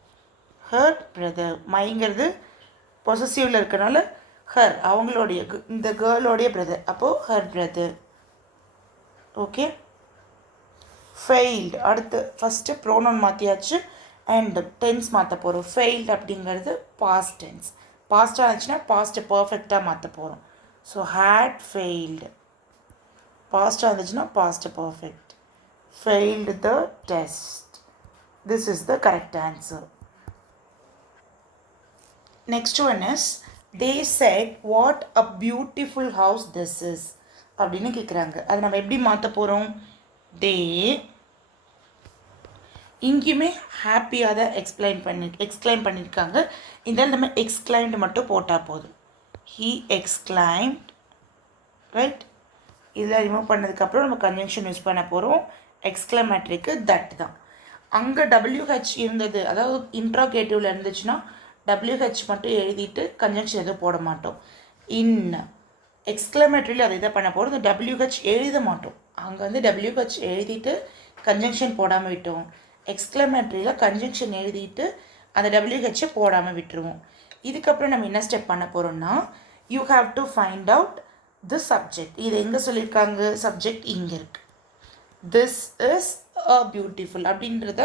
Her brother. மைங்கிறது பொசசிவில் இருக்கிறனால ஹர், அவங்களுடைய, இந்த கேர்ளோடைய பிரதர். அப்போது ஹர் பிரதர். ஓகே. ஃபெயில்டு. அடுத்து ஃபஸ்ட்டு ப்ரோனவுன் மாற்றியாச்சு அண்ட் டென்ஸ் மாற்ற போகிறோம். ஃபெயில்டு அப்படிங்கிறது பாஸ்ட் டென்ஸ். பாஸ்ட்டாக இருந்துச்சுன்னா பாஸ்ட்டு பர்ஃபெக்டாக மாற்ற போகிறோம். So had failed. பாஸ்ட்டாக இருந்துச்சுன்னா past perfect. Failed the test. This is the correct answer. Next one is they said what a beautiful house this is அப்படின்னு கேட்குறாங்க. அதை நம்ம எப்படி மாற்ற போகிறோம்? தே. இங்கேயுமே ஹாப்பியாக தான் எக்ஸ்க்ளைம் பண்ணியிருக்காங்க. இந்த நம்ம எக்ஸ்க்ளைம்டு மட்டும் போட்டால் போதும். ஹீ எக்ஸ்க்ளைம்ட். ரைட். இதில் ரிமூவ் பண்ணதுக்கப்புறம் நம்ம கன்ஜங்ஷன் யூஸ் பண்ண போகிறோம். எக்ஸ்க்ளமேட்ரிக்கு தட் தான். அங்கே WH இருந்தது, அதாவது இன்ட்ராகேட்டிவில் இருந்துச்சுன்னா WH மட்டும் எழுதிட்டு கன்ஜங்ஷன் எதுவும் போட மாட்டோம். இன் எக்ஸ்க்ளமேட்ரியில் அதை இதை பண்ண போகிறோம். இந்த WH எழுத மாட்டோம். அங்கே வந்து WH எழுதிட்டு கன்ஜங்ஷன் போடாமல் விட்டோம். எக்ஸ்க்ளமேட்ரியில் கன்ஜங்ஷன் எழுதிட்டு அந்த WH போடாமல் விட்டுருவோம். இதுக்கப்புறம் நம்ம என்ன ஸ்டெப் பண்ண போகிறோம்னா, you have to find out the subject. இது எங்கே சொல்லியிருக்காங்க? சப்ஜெக்ட் இங்கே இருக்குது. திஸ் இஸ் அ பியூட்டிஃபுல் அப்படின்றத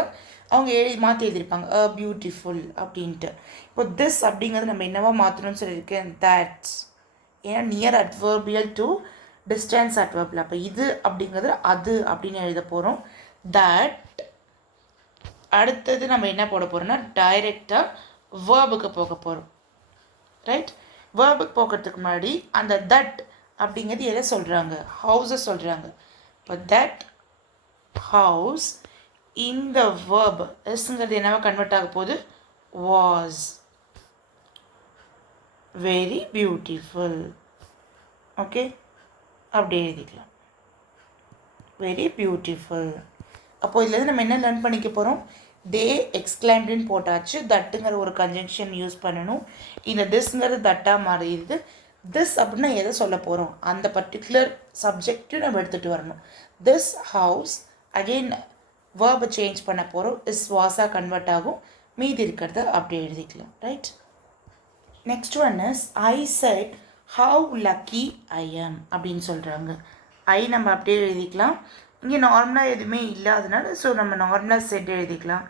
அவங்க மாற்றி எழுதியிருப்பாங்க, அ பியூட்டிஃபுல் அப்படின்ட்டு. இப்போ திஸ் அப்படிங்கிறது நம்ம என்னவா மாற்றணும்னு சொல்லியிருக்கேன்? தட்ஸ். ஏன்னா near adverbial to distance adverbial. அப்போ இது அப்படிங்கிறது அது அப்படின்னு எழுத போகிறோம். தட். அடுத்தது நம்ம என்ன போட போகிறோம்னா டைரெக்டாக வேர்புக்கு போக போகிறோம். ரைட். வேர்புக்கு போகிறதுக்கு முன்னாடி அந்த தட் அப்படிங்கிறது எதை சொல்கிறாங்க? ஹவுஸை சொல்கிறாங்க. இப்போ தட் ஹவுஸ் இந்த வேர்ப் எஸ்ங்கிறது என்னவா கன்வெர்ட் ஆக போகுது? Was very beautiful. ஓகே. அப்படி எழுதிக்கலாம். Very beautiful. அப்போது இதுலேருந்து நம்ம என்ன லேர்ன் பண்ணிக்க போகிறோம்? தே எக்ஸ்க்ளைம்டுன்னு போட்டாச்சு. தட்டுங்கிற ஒரு கன்ஜங்ஷன் யூஸ் பண்ணணும். இந்த திஸ்ங்கிறது தட்டாக மாறிடுது. திஸ் அப்படின்னா எதை சொல்ல போகிறோம்? அந்த பர்டிகுலர் சப்ஜெக்டையும் நம்ம எடுத்துகிட்டு வரணும். திஸ் ஹவுஸ் அகெயின் வேர்பை சேஞ்ச் பண்ண போகிறோம். இஸ் வாஸாக கன்வெர்ட் ஆகும். மீதி இருக்கிறத அப்படி எழுதிக்கலாம். Right. Next one is I set how lucky ஐ ஆம் அப்படின்னு சொல்கிறாங்க. ஐ நம்ம அப்படியே எழுதிக்கலாம். இங்கே நார்மலாக எதுவுமே இல்லாதனால ஸோ நம்ம நார்மலாக செட் எழுதிக்கலாம்.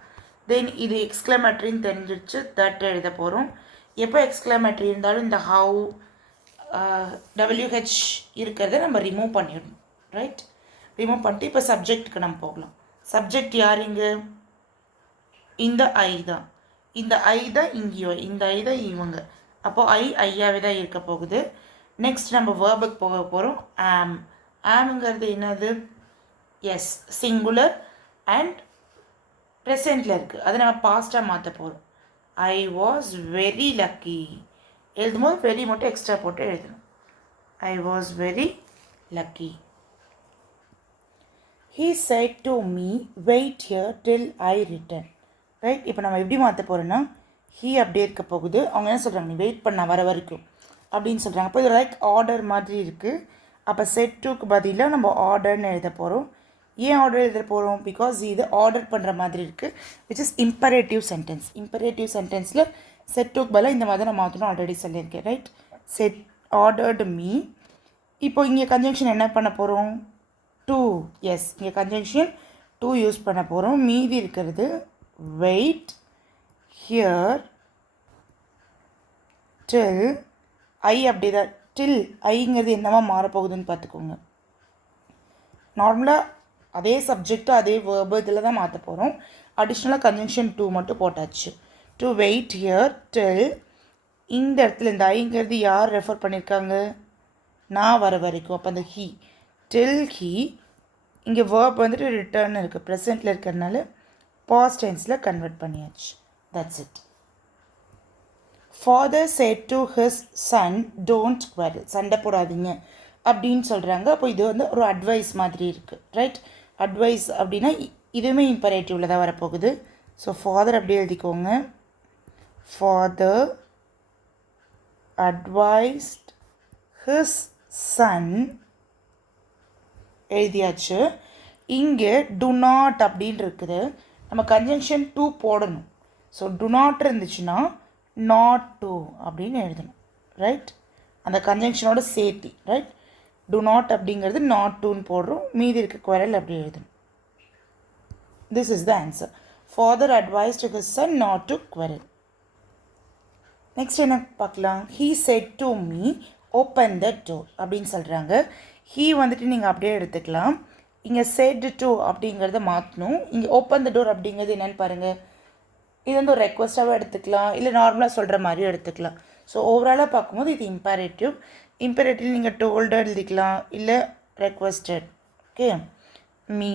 தென் இது எக்ஸ்க்ளமேட்ரின்னு தெரிஞ்சிடுச்சு. தட் எழுத போகிறோம். எப்போ எக்ஸ்க்ளமேட்ரி இருந்தாலும் இந்த ஹவு WH இருக்கிறத நம்ம ரிமூவ் பண்ணிடணும். ரைட். ரிமூவ் பண்ணிட்டு இப்போ சப்ஜெக்ட்டுக்கு நம்ம போகலாம். சப்ஜெக்ட் யார் இங்கே? இந்த ஐ தான். இந்த ஐ தான் இங்கேயோ, இந்த ஐ தான் இவங்க. அப்போது ஐயாவே தான் இருக்க போகுது. நெக்ஸ்ட் நம்ம வேர்புக்கு போக போகிறோம். ஆம். ஆம்ங்கிறது என்னது? எஸ், சிங்குலர் அண்ட் ப்ரெசென்ட்டில் இருக்குது. அதை நம்ம பாஸ்ட்டாக மாற்ற போகிறோம். I was very lucky. எழுதும்போது வெரி மட்டும் எக்ஸ்ட்ரா போட்டு எழுதணும். I was very lucky. He said to me, wait here till I return. Right, இப்போ நம்ம எப்படி மாற்ற போகிறோன்னா, ஹீ அப்படியே இருக்க போகுது. அவங்க என்ன சொல்கிறாங்க, நீ வெயிட் பண்ண வர வரைக்கும் அப்படின்னு சொல்கிறாங்க. அப்போ இது லைக் ஆர்டர் மாதிரி இருக்குது. அப்போ செட் டூக்கு பதிலாக நம்ம ஆர்டர்னு எழுத போகிறோம். ஏன் ஆர்டர் எழுத போகிறோம்? பிகாஸ் இது ஆர்டர் பண்ணுற மாதிரி இருக்குது, which is imperative sentence. Imperative சென்டென்ஸில் செட் டூக்கு பதிலாக இந்த மாதிரி நான் மாற்றணும் ஆல்ரெடி சொல்லியிருக்கேன். Right, said ordered me. இப்போ இங்கே கன்ஜங்ஷன் என்ன பண்ண போகிறோம்? டூ. எஸ், இங்கே கன்ஜங்ஷன் டூ யூஸ் பண்ண போகிறோம். மீதி இருக்கிறது வெயிட் ஹியர் டில் ஐ. அப்படி தான் டில் ஐங்கிறது என்னவா மாறப்போகுதுன்னு பார்த்துக்கோங்க. நார்மலாக அதே சப்ஜெக்ட்டு அதே வேர்பு இதில் தான் மாற்ற போகிறோம். அடிஷ்னலாக கன்ஜங்ஷன் டூ மட்டும் போட்டாச்சு. டு வெயிட் ஹியர் டில். இந்த இடத்துல இந்த ஐங்கிறது யார் ரெஃபர் பண்ணியிருக்காங்க? நான் வர வரைக்கும். அப்போ அந்த ஹீ, டில் ஹீ. இங்கே வேர்ப் வந்துட்டு ரிட்டர்ன் இருக்குது, ப்ரெசென்ட்டில் இருக்கிறதுனால பாஸ்ட் டென்ஸில் கன்வெர்ட் பண்ணியாச்சு. That's it. Father said to his Sun don't quarrel. சண்டை போடாதீங்க அப்படின்னு சொல்கிறாங்க. அப்போ இது வந்து ஒரு அட்வைஸ் மாதிரி இருக்குது. ரைட், அட்வைஸ் அப்படின்னா இதுவுமே இம்பரேட்டிவில் தான் வரப்போகுது. ஸோ ஃபாதர் அப்படியே எழுதிக்கோங்க. ஃபாதர் அட்வைஸ்ட் ஹிஸ் சன் எழுதியாச்சு. இங்கே டு நாட் அப்படின்னு இருக்குது. நம்ம கன்ஜங்ஷன் டூ போடணும். ஸோ டு நாட் இருந்துச்சுன்னா நாட் டு அப்படின்னு எழுதணும். ரைட், அந்த கன்ஜங்ஷனோட சேர்த்தி. ரைட், டு நாட் அப்படிங்கிறது நாட் டூன்னு போடுறோம். மீதி இருக்க குரல் அப்படி எழுதணும். This is the answer. Father advise to his son not to quarrel. Next என்ன பார்க்கலாம்? He said to me open the door அப்படின்னு சொல்கிறாங்க. ஹீ வந்துட்டு நீங்கள் அப்படியே எடுத்துக்கலாம். இங்கே செட் டு அப்படிங்கிறத மாற்றணும். இங்கே ஓப்பன் த டோர் அப்படிங்கிறது என்னென்னு பாருங்கள். இது வந்து ஒரு ரெக்வஸ்ட்டாகவும் எடுத்துக்கலாம், இல்லை நார்மலாக சொல்கிற மாதிரியும் எடுத்துக்கலாம். ஸோ ஓவராலாக பார்க்கும்போது இது இம்பேரேட்டிவ். இம்பேரேட்டிவ் நீங்கள் டோல்டு எழுதிக்கலாம், இல்லை ரெக்வஸ்டட். Okay, me.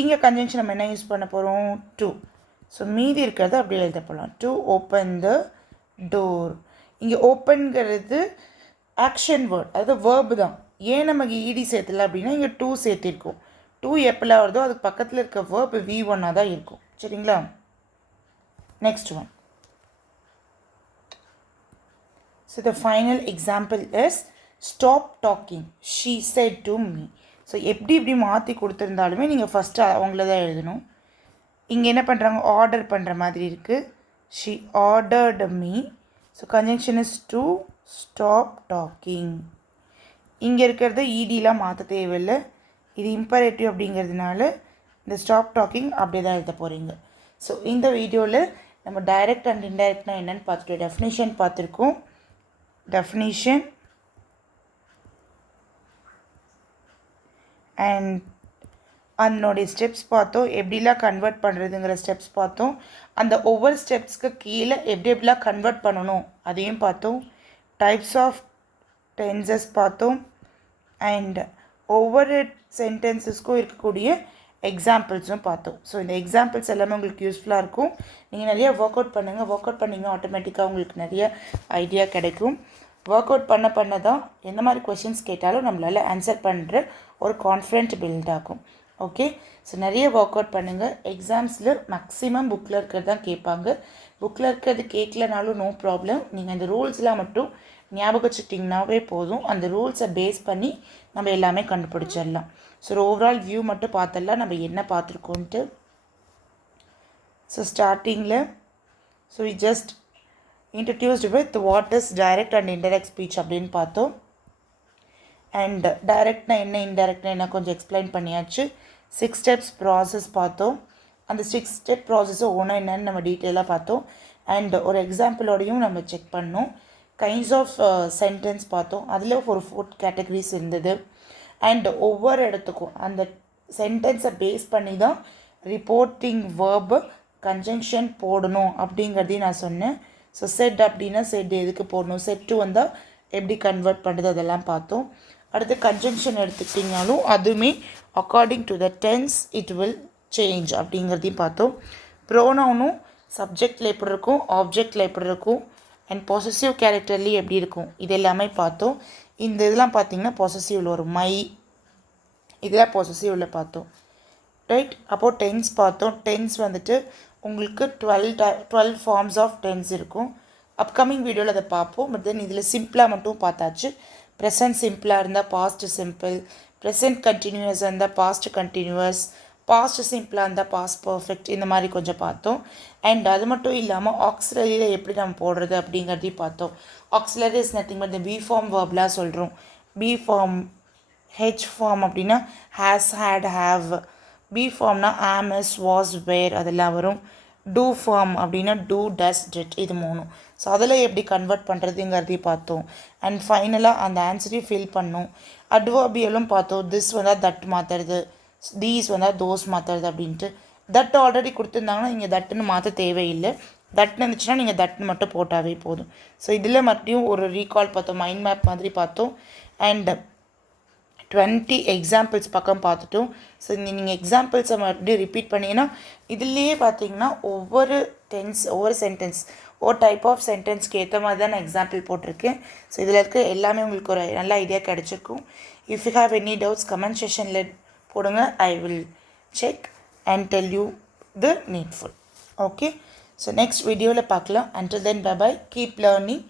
இங்கே கன்ஜங்ஷன் நம்ம என்ன யூஸ் பண்ண போகிறோம்? டு. ஸோ மீதி இருக்கிறத அப்படியே எழுத போகலாம். To open the door. இங்கே ஓப்பன்கிறது ஆக்ஷன் வேர்ட், அதாவது வேர்பு தான். ஏன் நமக்கு இடி சேர்த்துல அப்படின்னா இங்கே டூ சேர்த்திருக்கோம். டூ எப்போல்லாம் வருதோ அதுக்கு பக்கத்தில் இருக்க வேர்ப் V1 தான் இருக்கும். சரிங்களா? Next one. So the final example is stop talking she said to me. So எப்படி மாற்றி கொடுத்துருந்தாலுமே நீங்கள் ஃபஸ்ட்டு அவங்கள தான் எழுதணும். இங்கே என்ன பண்ணுறாங்க? ஆர்டர் பண்ணுற மாதிரி இருக்குது. She ordered me. So conjunction is to stop talking. இங்கே இருக்கிறத ஈடிலாம் மாற்ற தேவையில்லை. இது இம்பரேட்டிவ் அப்படிங்கிறதுனால இந்த ஸ்டாப் டாக்கிங் அப்படியே தான் எழுத போகிறீங்க. ஸோ இந்த வீடியோவில் நம்ம டைரக்ட் அண்ட் இன்டைரக்ட்னா என்னென்னு பார்த்துட்டு டெஃபினிஷன் பார்த்துருக்கோம். டெஃபினிஷன் அண்ட் அதனுடைய ஸ்டெப்ஸ் பார்த்தோம். எப்படிலாம் கன்வெர்ட் பண்ணுறதுங்கிற ஸ்டெப்ஸ் பார்த்தோம். அந்த ஒவ்வொரு ஸ்டெப்ஸ்க்கு கீழே எப்படிலாம் கன்வெர்ட் பண்ணணும் அதையும் பார்த்தோம். டைப்ஸ் ஆஃப் டென்சஸ் பார்த்தோம். அண்ட் ஒவ்வொரு சென்டென்சஸ்க்கும் இருக்கக்கூடிய எக்ஸாம்பிள்ஸும் பார்த்தோம். ஸோ இந்த எக்ஸாம்பிள்ஸ் எல்லாமே உங்களுக்கு யூஸ்ஃபுல்லாக இருக்கும். நீங்கள் நிறைய ஒர்க் அவுட் பண்ணுங்கள். ஒர்க் அவுட் பண்ணிங்கன்னா ஆட்டோமேட்டிக்காக உங்களுக்கு நிறைய ஐடியா கிடைக்கும். ஒர்க் அவுட் பண்ண தான் எந்த மாதிரி கொஷின்ஸ் கேட்டாலும் நம்மளால் ஆன்சர் பண்ணுற ஒரு கான்ஃபிடென்ட் பில்ட் ஆகும். ஓகே, ஸோ நிறைய ஒர்க் அவுட் பண்ணுங்கள். எக்ஸாம்ஸில் மேக்ஸிமம் புக்கில் இருக்கிறது தான் கேட்பாங்க. புக்கில் இருக்கிறது கேட்கலனாலும் நோ ப்ராப்ளம். நீங்கள் இந்த ரூல்ஸ்லாம் மட்டும் ஞாபகம் வச்சுக்கிட்டிங்கனாவே போதும். அந்த ரூல்ஸை பேஸ் பண்ணி நம்ம எல்லாமே கண்டுபிடிச்சிடலாம். ஸோ ஓவரால் வியூ மட்டும் பார்த்துடலாம் நம்ம என்ன பார்த்துருக்கோன்ட்டு. ஸோ ஸ்டார்டிங்கில் we just introduced with what is direct and indirect speech அப்படின்னு பார்த்தோம். அண்ட் டைரக்ட்னா என்ன, இன்டைரக்ட்னா என்ன கொஞ்சம் எக்ஸ்பிளைன் பண்ணியாச்சு. 6 ஸ்டெப்ஸ் ப்ராசஸ் பார்த்தோம். அந்த 6 ஸ்டெப் ப்ராசஸை ஒன்று என்னன்னு நம்ம டீட்டெயிலாக பார்த்தோம். அண்ட் ஒரு எக்ஸாம்பிளோடையும் நம்ம செக் பண்ணோம். கைண்ட்ஸ் ஆஃப் சென்டென்ஸ் பார்த்தோம். அதில் ஒரு 4 கேட்டகரிஸ் இருந்தது. அண்ட் ஒவ்வொரு இடத்துக்கும் அந்த சென்டென்ஸை பேஸ் பண்ணி தான் ரிப்போர்ட்டிங் வேர்பு கன்ஜங்ஷன் போடணும் அப்படிங்கிறதையும் நான் சொன்னேன். ஸோ செட் அப்படின்னா செட் எதுக்கு போடணும், செட்டு வந்தால் எப்படி கன்வெர்ட் பண்ணுறது அதெல்லாம் பார்த்தோம். அடுத்து கன்ஜங்ஷன் எடுத்துக்கிட்டிங்கனாலும் அதுவுமே according to the tense it will change அப்படிங்கிறதையும் பார்த்தோம். ப்ரோனவுனும் சப்ஜெக்டில் எப்படி இருக்கும், ஆப்ஜெக்டில் எப்படி இருக்கும், அண்ட் பொசசிவ் கேரக்டர்லேயும் எப்படி இருக்கும், இது எல்லாமே பார்த்தோம். இந்த இதெல்லாம் பார்த்திங்கன்னா பொசசிவில் வரும். மை இதெல்லாம் பொசசிவில் பார்த்தோம். ரைட். அப்போது டென்ஸ் பார்த்தோம். டென்ஸ் வந்துட்டு உங்களுக்கு 12 ஃபார்ம்ஸ் ஆஃப் டென்ஸ் இருக்கும். அப்கமிங் வீடியோவில் அதை பார்ப்போம். பட் தென் இதில் சிம்பிளாக மட்டும் பார்த்தாச்சு. ப்ரெசன்ட் சிம்பிளாக இருந்தால் பாஸ்ட் சிம்பிள், ப்ரெசன்ட் கண்டினியூஸாக இருந்தால் பாஸ்ட் கண்டினியூஸ், பாஸ்ட் சிம்பிளாக இருந்தால் பாஸ்ட் பர்ஃபெக்ட், இந்த மாதிரி கொஞ்சம் பார்த்தோம். அண்ட் அது மட்டும் இல்லாமல் ஆக்ஸிலரியில் எப்படி நம்ம போடுறது அப்படிங்கிறதையும் பார்த்தோம். ஆக்ஸிலரி இஸ் நத்திங் பட் இந்த பி ஃபார்ம் வேர்ப்லாம் சொல்கிறோம். பி ஃபார்ம், ஹெச் ஃபார்ம் அப்படின்னா ஹேஸ், ஹேட், ஹேவ். பி ஃபார்ம்னா ஆம், இஸ், வாஸ், வேர் அதெல்லாம் வரும். டூ ஃபார்ம் அப்படின்னா டூ, டஸ், டிட், இது 3. ஸோ அதில் எப்படி கன்வெர்ட் பண்ணுறதுங்கிறதையும் பார்த்தோம். அண்ட் ஃபைனலாக அந்த ஆன்சரையும் ஃபில் பண்ணோம். அட்வர்பியலும் பார்த்தோம். திஸ் வந்தால் தட் மாற்றுறது, தீஸ் வந்தால் தோஸ் மாற்றுறது அப்படின்ட்டு. தட் ஆல்ரெடி கொடுத்துருந்தாங்கன்னா நீங்கள் தட்டுன்னு மாற்ற தேவையில்லை. தட்னு இருந்துச்சுன்னா நீங்கள் தட்னு மட்டும் போட்டாவே போதும். ஸோ இதில் மறுபடியும் ஒரு ரீகால் பார்த்தோம், மைண்ட் மேப் மாதிரி பார்த்தோம். அண்ட் 20 எக்ஸாம்பிள்ஸ் பக்கம் பார்த்துட்டோம். ஸோ நீங்கள் எக்ஸாம்பிள்ஸை மறுபடியும் ரிப்பீட் பண்ணிங்கன்னா இதுலேயே பார்த்தீங்கன்னா ஒவ்வொரு சென்டென்ஸ், ஒரு டைப் ஆஃப் சென்டென்ஸ்க்கு ஏற்ற மாதிரி தான் நான் எக்ஸாம்பிள் போட்டிருக்கேன். ஸோ இதில் இருக்க எல்லாமே உங்களுக்கு ஒரு நல்ல ஐடியா கிடச்சிருக்கும். If you have any doubts comment செஷனில் போடுங்க. I will check and tell you the needful. Okay. So next வீடியோவில் பார்க்கலாம். Until then bye bye. Keep learning,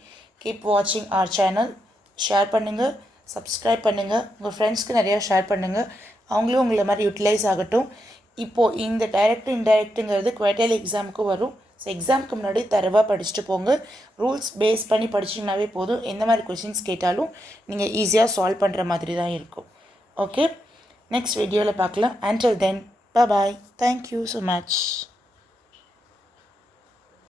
keep வாட்சிங் அவர் சேனல். ஷேர் பண்ணுங்கள், சப்ஸ்கிரைப் பண்ணுங்கள், உங்கள் ஃப்ரெண்ட்ஸ்க்கு நிறையா ஷேர் பண்ணுங்கள். அவங்களும் உங்களை மாதிரி யூட்டிலைஸ் ஆகட்டும். இப்போது இந்த டைரக்ட் இன்டைரக்ட்டுங்கிறது குவார்ட்டர்லி எக்ஸாமுக்கு வரும். ஸோ எக்ஸாமுக்கு முன்னாடி தரவாக படிச்சுட்டு போங்க. ரூல்ஸ் பேஸ் பண்ணி படிச்சிங்கனாவே போதும். எந்த மாதிரி கொஷின்ஸ் கேட்டாலும் நீங்கள் ஈஸியாக சால்வ் பண்ணுற மாதிரி தான் இருக்கும். ஓகே. நெக்ஸ்ட் வீடியோவில் பார்க்கலாம். Until then bye bye. Thank you so much.